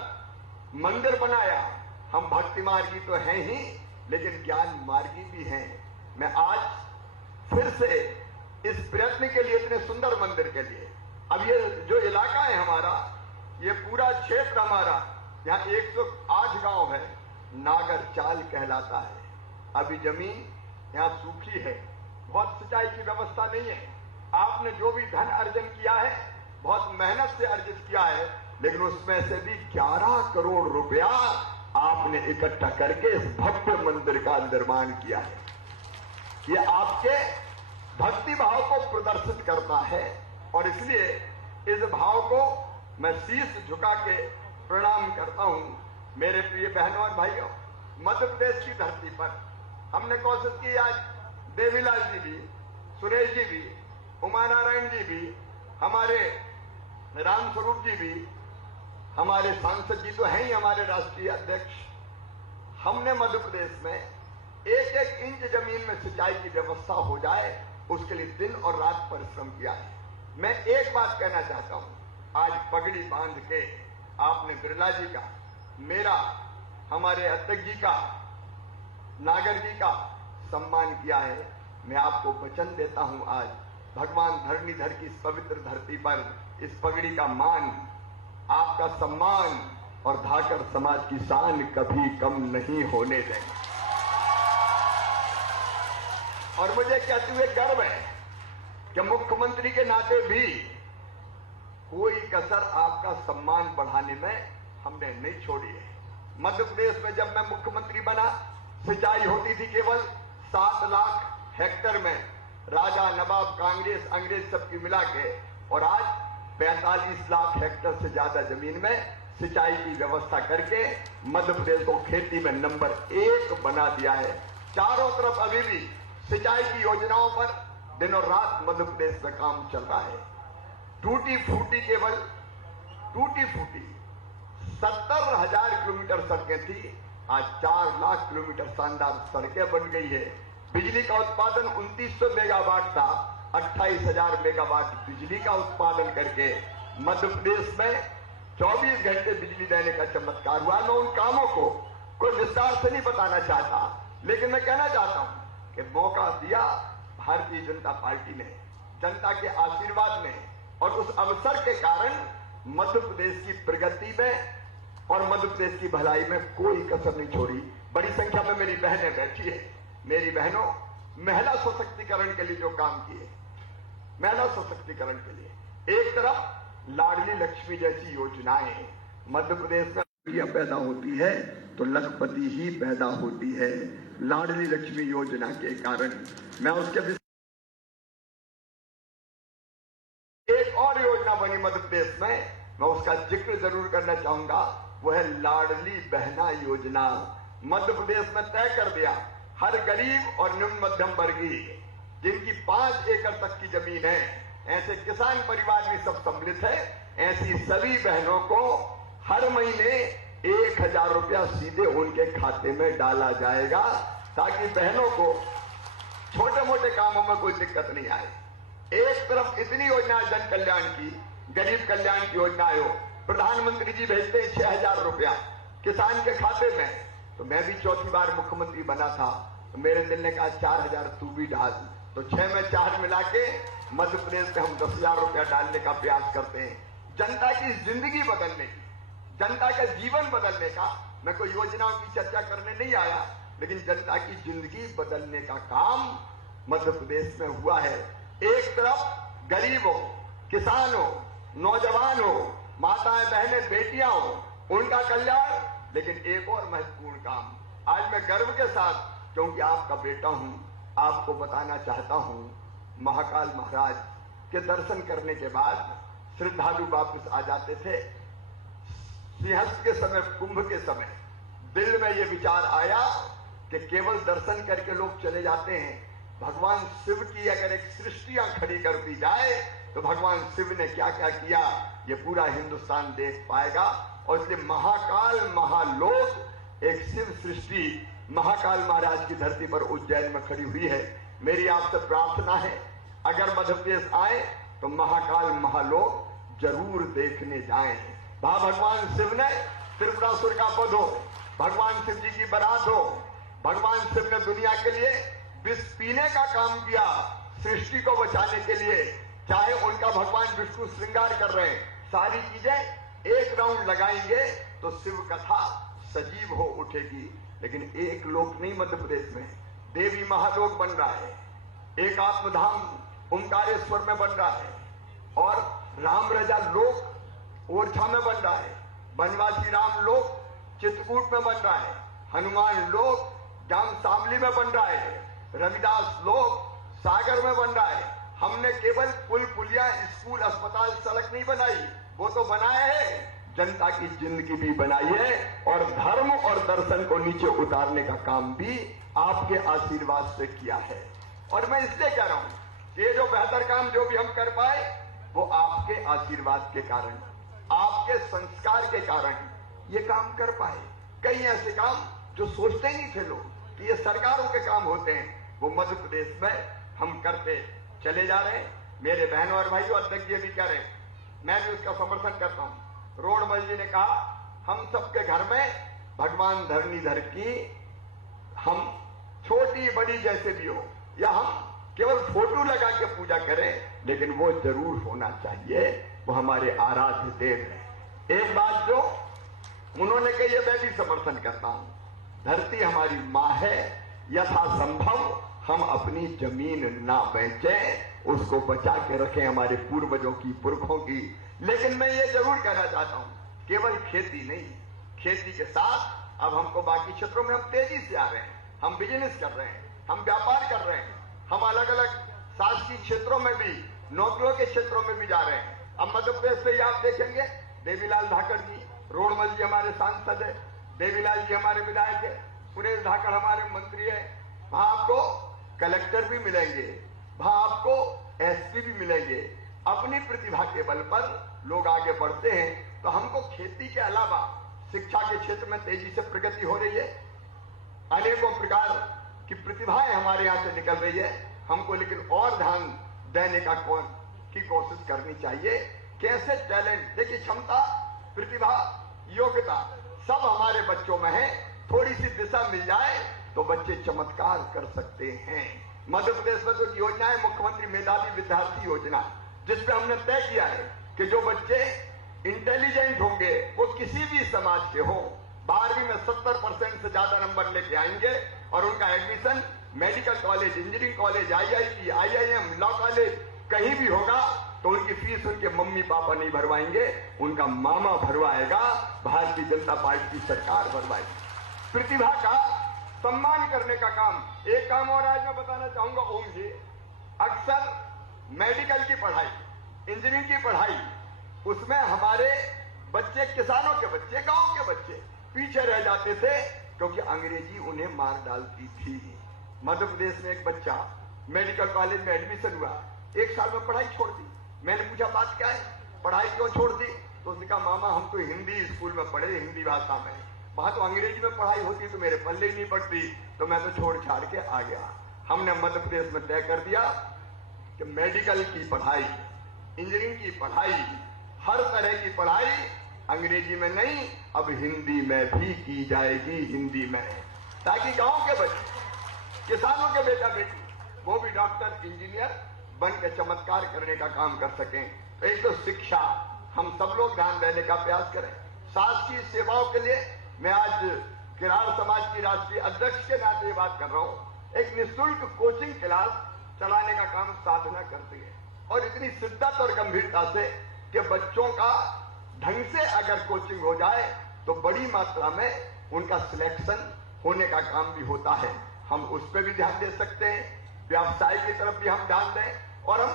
मंदिर बनाया, हम भक्ति मार्गी तो हैं ही, लेकिन ज्ञान मार्गी भी हैं। मैं आज फिर से इस प्रयत्न के लिए, इतने सुंदर मंदिर के लिए, अब ये जो इलाका है हमारा, ये पूरा क्षेत्र हमारा, यहाँ 108 गांव है, नागर चाल कहलाता है। अभी जमीन यहाँ सूखी है, बहुत सिंचाई की व्यवस्था नहीं है। आपने जो भी धन अर्जन किया है, बहुत मेहनत से अर्जित किया है, लेकिन उसमें से भी 11 करोड़ रुपया आपने इकट्ठा करके इस भव्य मंदिर का निर्माण किया है। ये आपके भक्ति भाव को प्रदर्शित करता है, और इसलिए इस भाव को मैं शीश झुका के प्रणाम करता हूं। मेरे प्रिय बहनों और भाइयों, मध्य प्रदेश की धरती पर हमने कोशिश की, आज देवीलाल जी भी, सुरेश जी भी, उमा नारायण जी भी, हमारे राम स्वरूप जी भी, हमारे सांसद जी तो हैं ही, हमारे राष्ट्रीय अध्यक्ष। हमने मध्य प्रदेश में 1-1 इंच जमीन में सिंचाई की व्यवस्था हो जाए, उसके लिए दिन और रात परिश्रम किया है। मैं एक बात कहना चाहता हूं, आज पगड़ी बांध के आपने बिरला जी का, मेरा, हमारे अध्यक्ष जी का, नागर जी का सम्मान किया है। मैं आपको वचन देता हूं, आज भगवान धरणीधर की इस पवित्र धरती पर इस पगड़ी का मान, आपका सम्मान और धाकर समाज की शान कभी कम नहीं होने देंगे। और मुझे कहते हुए गर्व है कि मुख्यमंत्री के नाते भी कोई कसर आपका सम्मान बढ़ाने में हमने नहीं छोड़ी है। मध्य प्रदेश में जब मैं मुख्यमंत्री बना, सिंचाई होती थी केवल 7 लाख हेक्टेयर में, राजा नवाब कांग्रेस अंग्रेज सबकी मिला के, और आज 45 लाख हेक्टेयर से ज्यादा जमीन में सिंचाई की व्यवस्था करके मध्य प्रदेश को खेती में नंबर 1 बना दिया है। चारों तरफ अभी भी सिंचाई की योजनाओं पर दिनों रात मध्य प्रदेश में काम चल रहा है। टूटी फूटी 70,000 किलोमीटर सड़कें थी, आज 4 लाख किलोमीटर शानदार सड़कें बन गई है। बिजली का उत्पादन 2900 मेगावाट था, 28,000 मेगावाट बिजली का उत्पादन करके मध्य प्रदेश में 24 घंटे बिजली देने का चमत्कार हुआ। मैं उन कामों को कोई विस्तार से नहीं बताना चाहता, लेकिन मैं कहना चाहता हूं कि मौका दिया भारतीय जनता पार्टी ने, जनता के आशीर्वाद में, और उस अवसर के कारण मध्य प्रदेश की प्रगति में और मध्य प्रदेश की भलाई में कोई कसर नहीं छोड़ी। बड़ी संख्या में मेरी बहनें बैठी है। मेरी बहनों, महिला सशक्तिकरण के लिए जो काम किए, महिला सशक्तिकरण के लिए एक तरफ लाडली लक्ष्मी जैसी योजनाएं, मध्य प्रदेश में बेटियां पैदा होती है तो लखपति ही पैदा होती है। लाडली लक्ष्मी योजना के कारण मैं उसके एक और योजना बनी मध्य प्रदेश में, मैं उसका जिक्र जरूर करना चाहूंगा, वो है लाडली बहना योजना। मध्य प्रदेश में तय कर दिया हर गरीब और निम्न मध्यम वर्गीय जिनकी 5 एकड़ तक की जमीन है, ऐसे किसान परिवार भी सब सम्मिलित है, ऐसी सभी बहनों को हर महीने 1,000 रुपया सीधे उनके खाते में डाला जाएगा, ताकि बहनों को छोटे मोटे कामों में कोई दिक्कत नहीं आए। एक तरफ इतनी योजना जन कल्याण की, गरीब कल्याण की योजनाएं हो, प्रधानमंत्री जी भेजते हैं 6,000 रुपया किसान के खाते में। तो मैं भी चौथी बार मुख्यमंत्री बना था, तो मेरे दिल ने कहा 4,000 तू भी डाल, तो 6 में 4 मिला के मध्य प्रदेश में हम 10,000 रुपया डालने का प्रयास करते हैं। जनता की जिंदगी बदलने की, जनता का जीवन बदलने का। मैं कोई योजनाओं की चर्चा करने नहीं आया, लेकिन जनता की जिंदगी बदलने का काम मध्य प्रदेश में हुआ है। एक तरफ गरीब हो, किसान हो, नौजवान हो, माताएं बहनें बेटियां हो, उनका कल्याण, लेकिन एक और महत्वपूर्ण काम आज मैं गर्व के साथ, क्योंकि आपका बेटा हूं, आपको बताना चाहता हूं। महाकाल महाराज के दर्शन करने के बाद श्रद्धालु वापस आ जाते थे। सिंहस्थ के समय, कुंभ के समय दिल में यह विचार आया कि केवल दर्शन करके लोग चले जाते हैं, भगवान शिव की अगर एक सृष्टियां खड़ी कर दी जाए तो भगवान शिव ने क्या क्या किया ये पूरा हिंदुस्तान देख पाएगा। और इसलिए महाकाल महालोक एक शिव सृष्टि महाकाल महाराज की धरती पर उज्जैन में खड़ी हुई है। मेरी आपसे प्रार्थना है, अगर मध्य प्रदेश आए तो महाकाल महालोक जरूर देखने जाएं। वहां भगवान शिव ने त्रिपुरासुर का वध हो, भगवान शिव जी की बारात हो, भगवान शिव ने दुनिया के लिए विष पीने का काम किया सृष्टि को बचाने के लिए। चाहे उनका भगवान विष्णु श्रृंगार कर रहे हैं, सारी चीजें एक राउंड लगाएंगे तो शिव कथा सजीव हो उठेगी। लेकिन एक लोक नहीं, मध्य प्रदेश में देवी महालोक बन रहा है, एक आत्मधाम ओंकारेश्वर में बन रहा है, और राम रजा लोक ओरछा में बन रहा है, बनवासी राम लोक चित्रकूट में बन रहा है, हनुमान लोक जाम सामली में बन रहा है, रविदास लोक सागर में बन रहा है। हमने केवल पुल पुलिया स्कूल अस्पताल सड़क नहीं बनाई, वो तो बनाए हैं, जनता की जिंदगी भी बनाई है, और धर्म और दर्शन को नीचे उतारने का काम भी आपके आशीर्वाद से किया है। और मैं इसलिए कह रहा हूं, ये जो बेहतर काम जो भी हम कर पाए वो आपके आशीर्वाद के कारण, आपके संस्कार के कारण ये काम कर पाए। कई ऐसे काम जो सोचते ही नहीं थे लोग कि ये सरकारों के काम होते हैं, वो मध्य प्रदेश में हम करते चले जा रहे हैं। मेरे बहनों और भाइयों, अध्यक्ष जी भी कह रहे हैं, मैं भी उसका समर्थन करता हूं। रोडमल जी ने कहा हम सबके घर में भगवान धरणीधर की हम छोटी बड़ी जैसे भी हो, या हम केवल फोटो लगा के पूजा करें, लेकिन वो जरूर होना चाहिए, वो हमारे आराध्य देव है। एक बात जो उन्होंने कही है मैं भी समर्थन करता हूं, धरती हमारी मां है, यथासंभव हम अपनी जमीन ना बेचें, उसको बचा के रखें हमारे पूर्वजों की, पुरखों की। लेकिन मैं ये जरूर कहना चाहता हूं, केवल खेती नहीं, खेती के साथ अब हमको बाकी क्षेत्रों में हम तेजी से आ रहे हैं, हम बिजनेस कर रहे हैं, हम व्यापार कर रहे हैं, हम अलग अलग शासकीय क्षेत्रों में भी, नौकरियों के क्षेत्रों में भी जा रहे हैं। अब मध्य प्रदेश से ही आप देखेंगे, देवीलाल धाकड़ जी, रोडमल जी हमारे सांसद है, देवीलाल जी हमारे विधायक है, सुरेश धाकड़ हमारे मंत्री है। वहां आपको कलेक्टर भी मिलेंगे, वहां आपको एसपी भी मिलेंगे। अपनी प्रतिभा के बल पर लोग आगे बढ़ते हैं। तो हमको खेती के अलावा शिक्षा के क्षेत्र में तेजी से प्रगति हो रही है। अनेकों प्रकार की प्रतिभाएं हमारे यहां से निकल रही है। हमको लेकिन और ध्यान देने की कोशिश करनी चाहिए। कैसे टैलेंट, देखिए क्षमता, प्रतिभा, योग्यता सब हमारे बच्चों में है। थोड़ी सी दिशा मिल जाए तो बच्चे चमत्कार कर सकते हैं। मध्य प्रदेश में तो योजना है मुख्यमंत्री मेधावी विद्यार्थी योजना, जिसपे हमने तय किया है कि जो बच्चे इंटेलिजेंट होंगे वो किसी भी समाज के हों, 12वीं में 70% से ज्यादा नंबर लेके आएंगे और उनका admission medical college, engineering college, IIT, IIM, law college कहीं भी होगा तो उनकी फीस उनके मम्मी पापा नहीं भरवाएंगे, उनका मामा भरवाएगा, भारतीय जनता पार्टी की सरकार भरवाएगी। प्रतिभा का सम्मान करने का काम। एक काम और आज मैं बताना चाहूंगा ओम जी, अक्सर मेडिकल की पढ़ाई, इंजीनियरिंग की पढ़ाई, उसमें हमारे बच्चे, किसानों के बच्चे, गांव के बच्चे पीछे रह जाते थे क्योंकि अंग्रेजी उन्हें मार डालती थी। मध्य प्रदेश में एक बच्चा मेडिकल कॉलेज में एडमिशन हुआ, 1 साल में पढ़ाई छोड़ दी। मैंने पूछा बात क्या है, पढ़ाई क्यों छोड़ दी? तो उसने कहा मामा हम तो हिंदी स्कूल में पढ़े, हिंदी भाषा में, वहां तो अंग्रेजी में पढ़ाई होती तो मेरे पल्ले ही नहीं पड़ती, तो मैं तो छोड़ छाड़ के आ गया। हमने मध्य प्रदेश में तय कर दिया कि मेडिकल की पढ़ाई, इंजीनियरिंग की पढ़ाई, हर तरह की पढ़ाई अंग्रेजी में नहीं, अब हिंदी में भी की जाएगी, हिंदी में, ताकि गांव के बच्चे, किसानों के बेटा बेटी वो भी डॉक्टर, इंजीनियर बन के चमत्कार करने का काम कर सकें। एक तो शिक्षा, हम सब लोग ध्यान देने का प्रयास करें। शासकीय सेवाओं के लिए मैं आज किरार समाज की राष्ट्रीय अध्यक्ष के नाते ये बात कर रहा हूं। एक निःशुल्क कोचिंग क्लास चलाने का काम साधना करती है और इतनी शिद्दत और गंभीरता से कि बच्चों का ढंग से अगर कोचिंग हो जाए तो बड़ी मात्रा में उनका सिलेक्शन होने का काम भी होता है। हम उस पर भी ध्यान दे सकते हैं, व्यवसाय की तरफ भी हम ध्यान दें और हम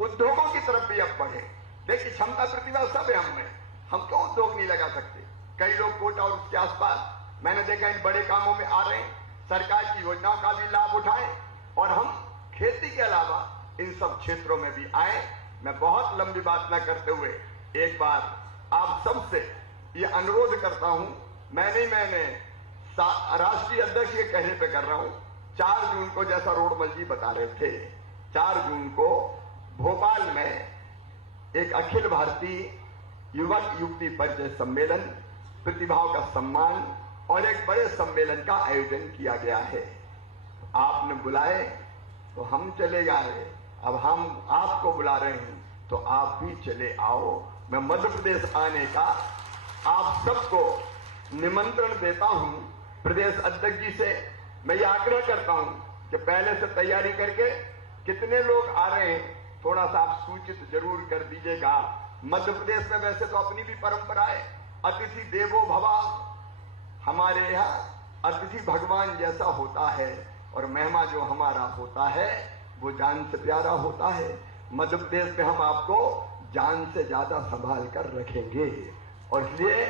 उद्योगों की तरफ भी अब बढ़े। देखिए क्षमता प्रतिभा सब है हमें, हम क्यों उद्योग नहीं लगा सकते? कई लोग कोटा और उसके आसपास मैंने देखा इन बड़े कामों में आ रहे हैं, सरकार की योजनाओं का भी लाभ उठाएं और हम खेती के अलावा इन सब क्षेत्रों में भी आए। मैं बहुत लंबी बात न करते हुए एक बार आप सबसे ये अनुरोध करता हूं, मैंने राष्ट्रीय अध्यक्ष के कहने पे कर रहा हूं। 4 जून को, जैसा रोडमल जी बता रहे थे, 4 जून को भोपाल में एक अखिल भारतीय युवक युवती परिचय सम्मेलन, प्रतिभाओं का सम्मान और एक बड़े सम्मेलन का आयोजन किया गया है। आपने बुलाए तो हम चले जा रहे, अब हम आपको बुला रहे हैं तो आप भी चले आओ। मैं मध्य प्रदेश आने का आप सबको निमंत्रण देता हूं। प्रदेश अध्यक्ष जी से मैं ये आग्रह करता हूं कि पहले से तैयारी करके कितने लोग आ रहे हैं थोड़ा सा आप सूचित जरूर कर दीजिएगा। मध्य प्रदेश में वैसे तो अपनी भी परंपरा है, अतिथि देवो भव, हमारे यहाँ अतिथि भगवान जैसा होता है और मेहमान जो हमारा होता है वो जान से प्यारा होता है। मध्य प्रदेश में हम आपको जान से ज्यादा संभाल कर रखेंगे और इसलिए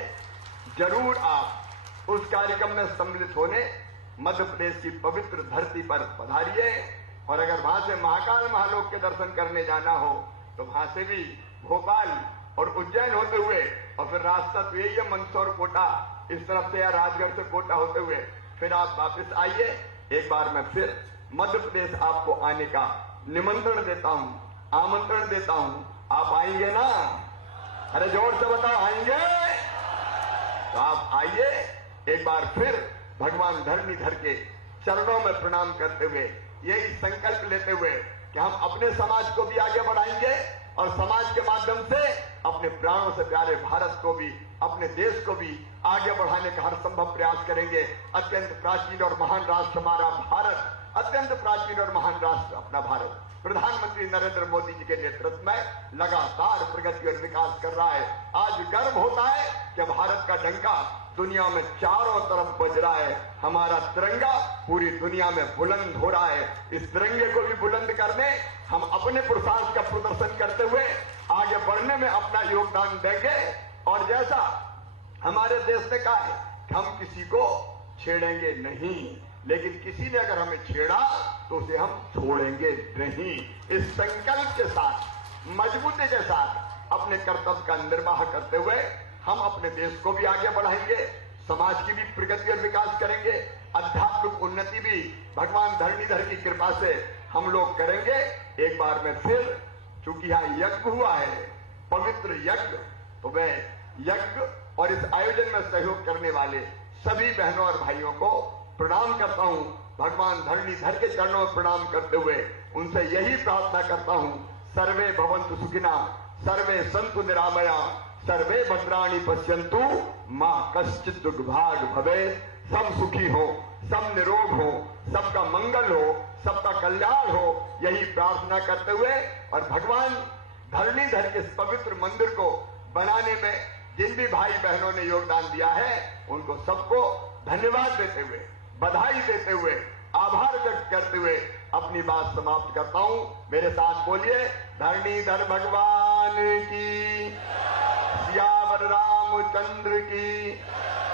जरूर आप उस कार्यक्रम में सम्मिलित होने मध्य प्रदेश की पवित्र धरती पर पधारिए और अगर वहां से महाकाल महालोक के दर्शन करने जाना हो तो वहां से भी भोपाल और उज्जैन होते हुए और फिर रास्ता तो यही है मंदसौर कोटा, इस तरफ से या राजगढ़ से कोटा होते हुए फिर आप वापस आइए। एक बार मैं फिर मध्य प्रदेश आपको आने का निमंत्रण देता हूं, आमंत्रण देता हूं। आप आएंगे ना? अरे जोर से बताओ, आएंगे? तो आप आइए। एक बार फिर भगवान धरणीधर के चरणों में प्रणाम करते हुए यही संकल्प लेते हुए कि हम अपने समाज को भी आगे बढ़ाएंगे और समाज के माध्यम से अपने प्राणों से प्यारे भारत को भी, अपने देश को भी आगे बढ़ाने का हर संभव प्रयास करेंगे। अत्यंत प्राचीन और महान राष्ट्र हमारा भारत, अत्यंत प्राचीन और महान राष्ट्र अपना भारत प्रधानमंत्री नरेंद्र मोदी जी के नेतृत्व में लगातार प्रगति और विकास कर रहा है। आज गर्व होता है कि भारत का डंका दुनिया में चारों तरफ बज रहा है, हमारा तिरंगा पूरी दुनिया में बुलंद हो रहा है। इस तिरंगे को भी बुलंद करने हम अपने पुरुषार्थ का प्रदर्शन करते हुए आगे बढ़ने में अपना योगदान देंगे। और जैसा हमारे देश ने कहा है कि हम किसी को छेड़ेंगे नहीं, लेकिन किसी ने अगर हमें छेड़ा तो उसे हम छोड़ेंगे नहीं। इस संकल्प के साथ, मजबूती के साथ अपने कर्तव्य का निर्वाह करते हुए हम अपने देश को भी आगे बढ़ाएंगे, समाज की भी प्रगति और विकास करेंगे, आध्यात्मिक उन्नति भी भगवान धरणीधर की कृपा से हम लोग करेंगे। एक बार में फिर, चूंकि यहाँ यज्ञ हुआ है, पवित्र यज्ञ, तो मैं यज्ञ और इस आयोजन में सहयोग करने वाले सभी बहनों और भाइयों को प्रणाम करता हूँ। भगवान धरणीधर के चरणों में प्रणाम करते हुए उनसे यही प्रार्थना करता हूँ, सर्वे भवन्तु सुखिना, सर्वे सन्तु निरामया, सर्वे भद्राणि पश्यन्तु, मां कश्चित् दुर्भाग् भवेत्। सब सुखी हो, सब निरोग हो, सबका मंगल हो, सबका कल्याण हो, यही प्रार्थना करते हुए और भगवान धरणीधर के इस पवित्र मंदिर को बनाने में जिन भी भाई बहनों ने योगदान दिया है, उनको सबको धन्यवाद देते हुए, बधाई देते हुए, आभार व्यक्त करते हुए अपनी बात समाप्त करता हूं। मेरे साथ बोलिए, धरणीधर भगवान की, सियावर रामचंद्र की,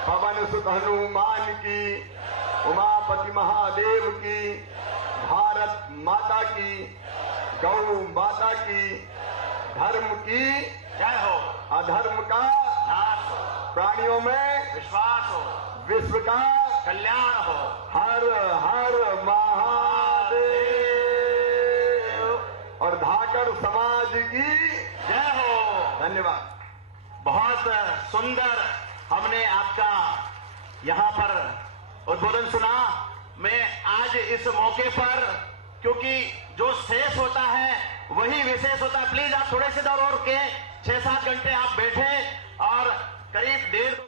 पवन सुत हनुमान की, उमापति महादेव की, भारत माता की, गौ माता की, धर्म की जय हो, अधर्म का नाश हो, प्राणियों में विश्वास हो, विश्व का कल्याण हो। हर हर महादेव। और धाकर समाज की जय हो। धन्यवाद। बहुत सुंदर हमने आपका यहाँ पर उद्बोधन सुना। मैं आज इस मौके पर, क्योंकि जो शेष होता है वही विशेष होता है, प्लीज आप थोड़े से दौर और के 6-7 घंटे आप बैठे और करीब 1.5-2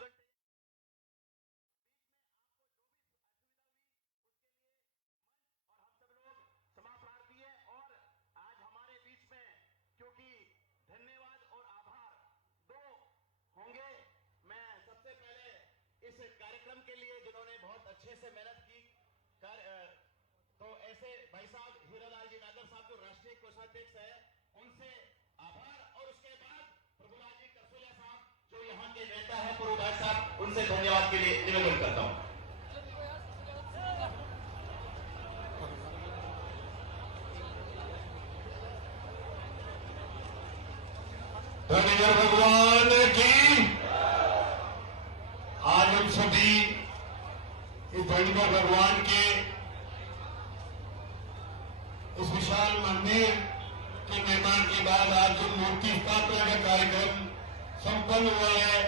घंटे इस कार्यक्रम के लिए जिन्होंने बहुत अच्छे से मेहनत की। तो ऐसे भाई साहब हीरालाल जी नागर साहब जो राष्ट्रीय कोषाध्यक्ष है, उनसे आभार। और उसके बाद प्रभुराज जी करसोलिया साहब जो यहाँ के नेता है, प्रभुराज साहब, उनसे धन्यवाद के लिए निवेदन करता हूँ। धन्यवाद भगवान की। आज हम सभी इस धन्यवाद भगवान के इस विशाल मंदिर के निर्माण के बाद आज जो मूर्ति स्थापना का कार्यक्रम संपन्न हुआ है,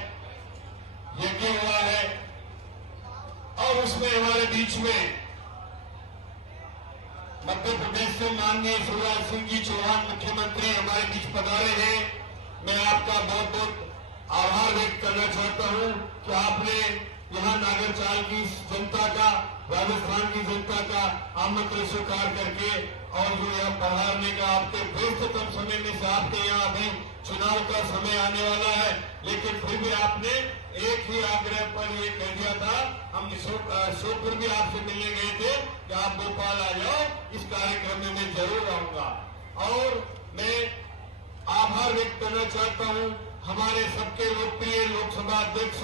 यज्ञ हुआ है, और उसमें हमारे बीच में मध्य प्रदेश से माननीय शिवराज सिंह जी चौहान मुख्यमंत्री हमारे बीच पधारे हैं। मैं आपका बहुत बहुत आभार व्यक्त करना चाहता हूं कि आपने यहाँ नागरचाल की जनता का, राजस्थान की जनता का आमंत्रण स्वीकार करके और जो यहाँ पधारने का आपके व्यस्ततम समय में से आपके यहाँ अभी चुनाव का समय आने वाला है, लेकिन फिर भी आपने एक ही आग्रह पर ये कह दिया था, हम श्योपुर भी आपसे मिलने गए थे कि आप भोपाल आ जाओ, इस कार्यक्रम में मैं जरूर आऊंगा। और मैं आभार व्यक्त करना चाहता हूं हमारे सबके लोकप्रिय लोकसभा अध्यक्ष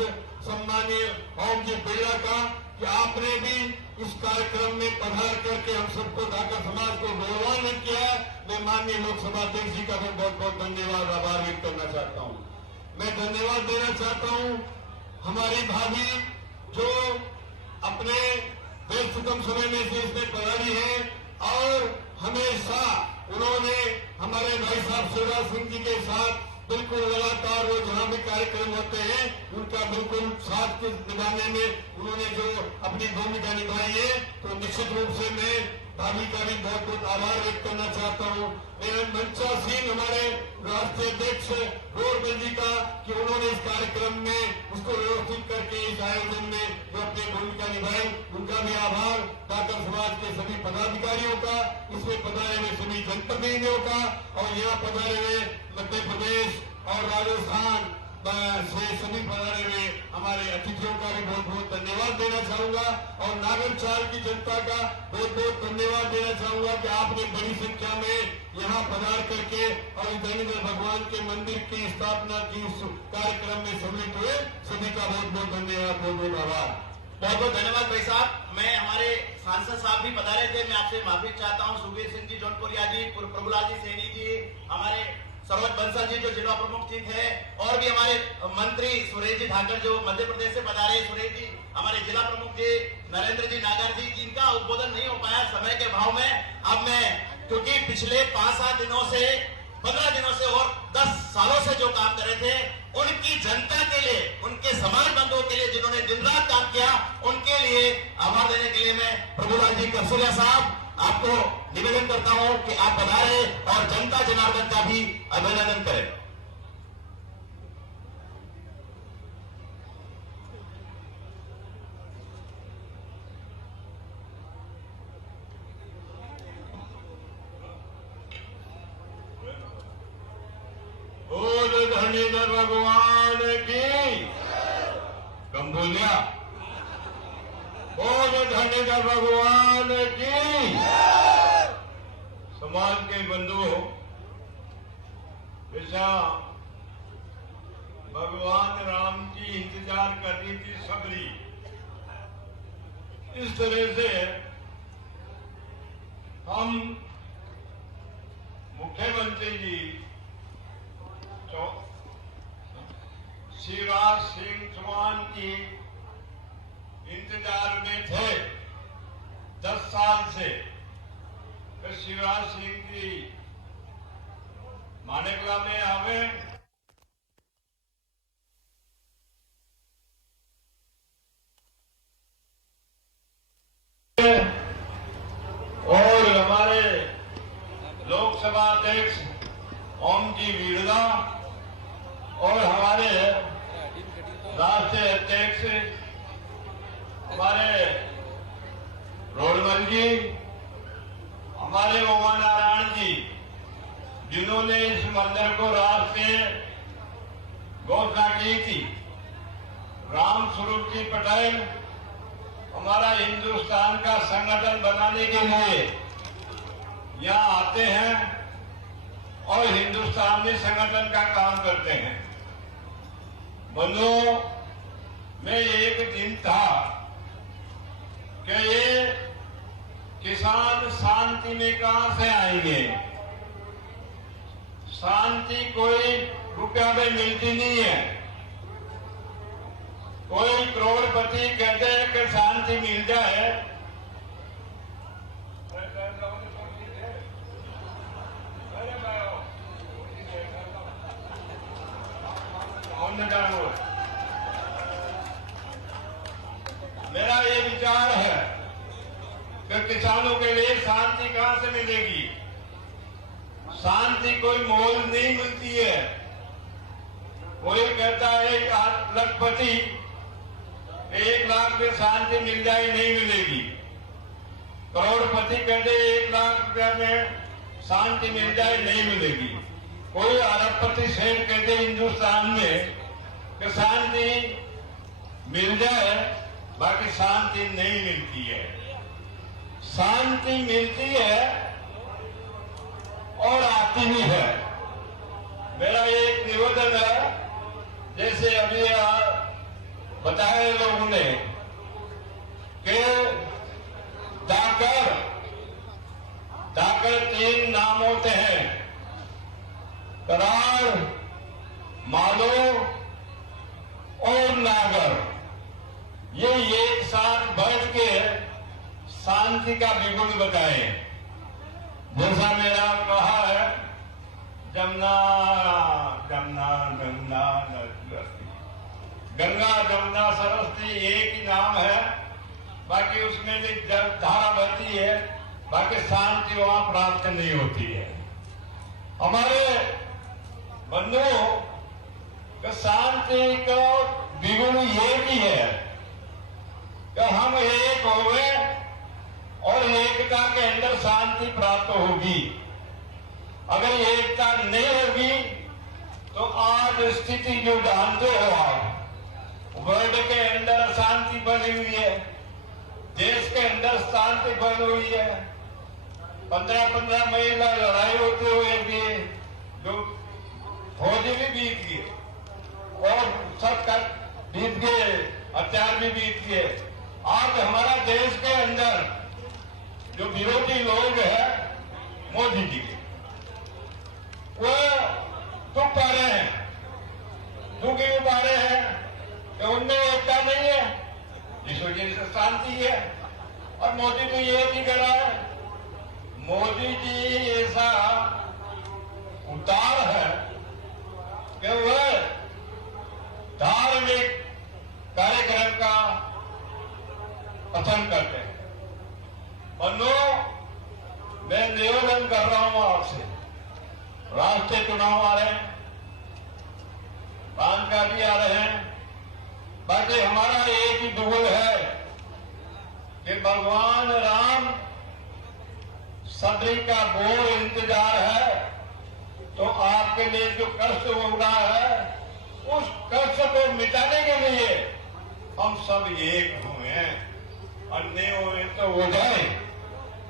सम्मानीय ओम जी बिरला का, कि आपने भी इस कार्यक्रम में पधार करके हम सबको धाकर समाज को गौरवान्वित किया। मैं माननीय लोकसभा अध्यक्ष जी का भी बहुत बहुत धन्यवाद, आभार व्यक्त करना चाहता हूं। मैं धन्यवाद देना चाहता हूं हमारी भाभी जो अपने व्यस्ततम समय में से इसमें पधारी है और हमेशा उन्होंने हमारे भाई साहब शिवराज सिंह जी के साथ बिल्कुल लगातार वो जहां भी कार्यक्रम होते हैं उनका बिल्कुल साथ निभाने में उन्होंने जो अपनी भूमिका निभाई है, तो निश्चित रूप से मैं भाभी का भी बहुत बहुत आभार व्यक्त करना चाहता हूँ। मैं मंचासीन हमारे राष्ट्रीय अध्यक्ष गौरव जी का, कि उन्होंने इस कार्यक्रम में उसको व्यवस्थित करके इस आयोजन में जो अपनी भूमिका निभाई, उनका भी आभार। धाकर समाज के सभी पदाधिकारियों का, इसमें पधारे हुए सभी जनप्रतिनिधियों का, और यहाँ पधारे हुए मध्य प्रदेश और राजस्थान से सभी पधारे हुए हमारे अतिथियों का भी बहुत बहुत धन्यवाद देना चाहूंगा और नागरचाल की जनता का बहुत बहुत धन्यवाद देना चाहूंगा कि आपने बड़ी संख्या में यहाँ पधार करके और दयानंद भगवान के मंदिर की स्थापना की इस कार्यक्रम में सम्मिलित हुए। सभी का बहुत बहुत धन्यवाद, बहुत बहुत आभार। बहुत बहुत धन्यवाद भाई साहब। मैं हमारे सांसद साहब भी पधारे थे, मैं आपसे माफी चाहता हूँ। सुखबीर सिंह जी जौनपुरिया जी, प्रभुलाल जी सैनी जी, हमारे सरोज बंसल जी जो जिला प्रमुख जी थे, और भी हमारे मंत्री सुरेश जी धाकर जो मध्य प्रदेश से पधारे, सुरेश जी, हमारे जिला प्रमुख जी नरेंद्र जी नागर जी, जिनका उद्बोधन नहीं हो पाया समय के अभाव में। अब मैं क्योंकि पिछले 5-7 दिनों से 15 दिनों से और 10 सालों से जो काम कर रहे थे, उनकी जनता के लिए, उनके समाज बंधुओं के लिए जिन्होंने दिन रात काम किया, उनके लिए आभार देने के लिए मैं प्रभुलाल जी करसुरिया साहब आपको निवेदन करता हूं कि आप पधारे और जनता जनार्दन का भी अभिनंदन करें। बोल धरणीधर भगवान की कंबोलिया, बोल धरणीधर भगवान की। समाज के बंधुओं, जैसा भगवान राम की इंतजार कर रही थी सबरी, इस तरह से हम मुख्यमंत्री जी शिवराज सिंह चौहान की इंतजार में थे 10 साल से। फिर शिवराज सिंह जी मानेकला में आवे और हमारे लोकसभा अध्यक्ष ओम जी बिरला और हमारे राष्ट्रीय अध्यक्ष हमारे रोडमल जी, हमारे उमा नारायण जी, जिन्होंने इस मंदिर को राष्ट्रीय घोषणा की थी, राम स्वरूप जी पटेल हमारा हिंदुस्तान का संगठन बनाने के लिए यहाँ आते हैं और हिंदुस्तान में संगठन का काम करते हैं। बंधुओं, में एक दिन था कि ये किसान शांति में कहां से आएंगे। शांति कोई रुपया में मिलती नहीं है। कोई करोड़पति कहते हैं कि शांति मिल जाए, मेरा ये विचार है कि किसानों के लिए शांति कहां से मिलेगी। शांति कोई मोल नहीं मिलती है। कोई कहता है लखपति 1 लाख में शांति मिल जाए, नहीं मिलेगी। करोड़पति कहते 1 लाख रुपया में शांति मिल जाए, नहीं मिलेगी। कोई अरबपति सेठ कहते हिंदुस्तान में कि शांति मिल जाए, बाकी शांति नहीं मिलती है। शांति मिलती है और आती भी है। मेरा एक निवेदन है, जैसे अभी बताए लोगों ने कि डाकर 3 नाम होते हैं, करार, मालो और नागर। ये एक साथ बैठ के शांति का बिगुल बताए। जैसा मेरा कहा है, जमुना जमुना गंगा सरस्वती, गंगा जमुना सरस्वती एक ही नाम है, बाकी उसमें भी जब धारा बहती है, बाकी शांति वहां प्राप्त नहीं होती है। हमारे बंधुओं का शांति का बिगुल ये भी है कि हम एक हो गए और एकता के अंदर शांति प्राप्त होगी। अगर एकता नहीं होगी तो आज परिस्थिति जो जानते हो आप, वर्ल्ड के अंदर अशांति बनी हुई है, देश के अंदर शांति बनी हुई है। 15-15 महीना लड़ाई होते हुए भी जो फौजी भी बीत गए और सब का बीत गए, हथियार भी बीत गए। आज हमारा देश के अंदर जो विरोधी लोग हैं मोदी जी के, वो दुख पा रहे हैं, दुख क्यों पा रहे हैं कि उनमें एकता नहीं है, इस वजह से शांति है। और मोदी तो ये नहीं कर रहा है, मोदी जी ऐसा उतार है कि वह धार्मिक कार्यक्रम का पसंद करते हैं। बंधु, मैं निवेदन कर रहा हूं आपसे, राष्ट्रीय चुनाव आ रहे हैं, बांध का भी आ रहे हैं, बाकी हमारा एक ही दुगल है कि भगवान राम सदी का घोर इंतजार है, तो आपके लिए जो कष्ट हो रहा है उस कष्ट को मिटाने के लिए हम सब एक हुए हैं। अन्य हुए तो हो जाए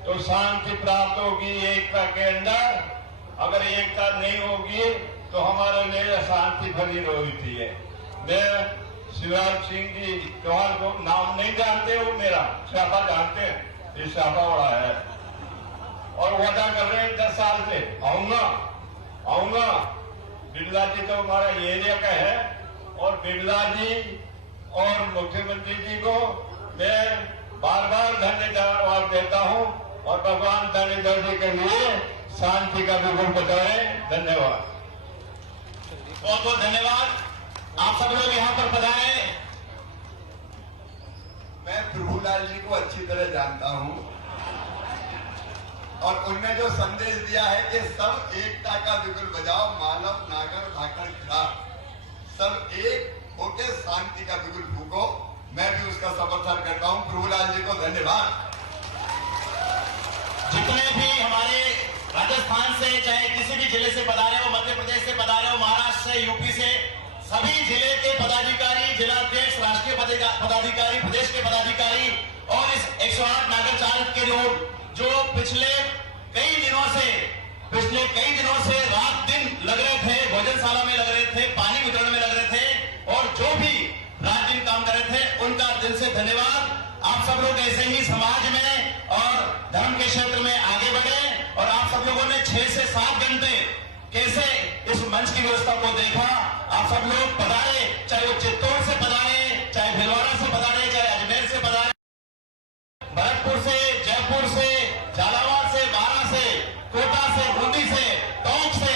तो शांति प्राप्त होगी एकता के अंदर। अगर एकता नहीं होगी तो हमारे लिए शांति भरी होती है। मैं शिवराज सिंह जी चौहान को नाम नहीं जानते, हो मेरा शापा जानते हैं, ये शापा वाला है और वादा कर रहे हैं 10 साल से आऊंगा। बिरला जी तो हमारा एरिया का है और बिरला जी और मुख्यमंत्री जी को मैं बार बार धन्यवाद देता हूं और भगवान धन्यवाद जी के लिए शांति का बिगुल बचाए। धन्यवाद, बहुत बहुत धन्यवाद। आप सब लोग यहाँ पर पधारे। मैं प्रभुलाल जी को अच्छी तरह जानता हूं और उन्होंने जो संदेश दिया है कि सब एकता का बिगुल बजाओ, मानव नागर धाकर खिला, सब एक होके शांति का बिगुल फूको, मैं भी उसका समर्थन करता हूं। प्रभुलाल जी को धन्यवाद। जितने भी हमारे राजस्थान से, चाहे किसी भी जिले से पधारे हो, मध्य प्रदेश से पधारे हो, महाराष्ट्र से, यूपी से, सभी जिले के पदाधिकारी, जिलाध्यक्ष, राष्ट्रीय पदाधिकारी, प्रदेश के पदाधिकारी और इस 108 नागर चाल के लोग जो पिछले कई दिनों से रात दिन लग रहे थे, भोजनशाला में लग रहे थे, पानी वितरण में लग रहे थे और जो भी रात दिन काम कर रहे थे, उनका दिल से धन्यवाद। आप सब लोग ऐसे ही समाज में और धर्म के क्षेत्र में आगे बढ़े और आप सब लोगों ने 6 से 7 घंटे कैसे इस मंच की व्यवस्था को देखा। आप सब लोग पधारे, चाहे वो चित्तौड़ से पधारे, चाहे भिलवाड़ा से पधारे, चाहे अजमेर से पधारे, भरतपुर से, जयपुर से, झालावाड़ से, बारा से, कोटा से, बूंदी से, टोंक से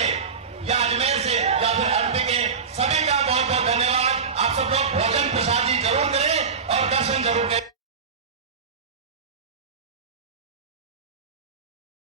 या अजमेर से या फिर एमपी के, सभी का बहुत बहुत धन्यवाद। आप सब लोग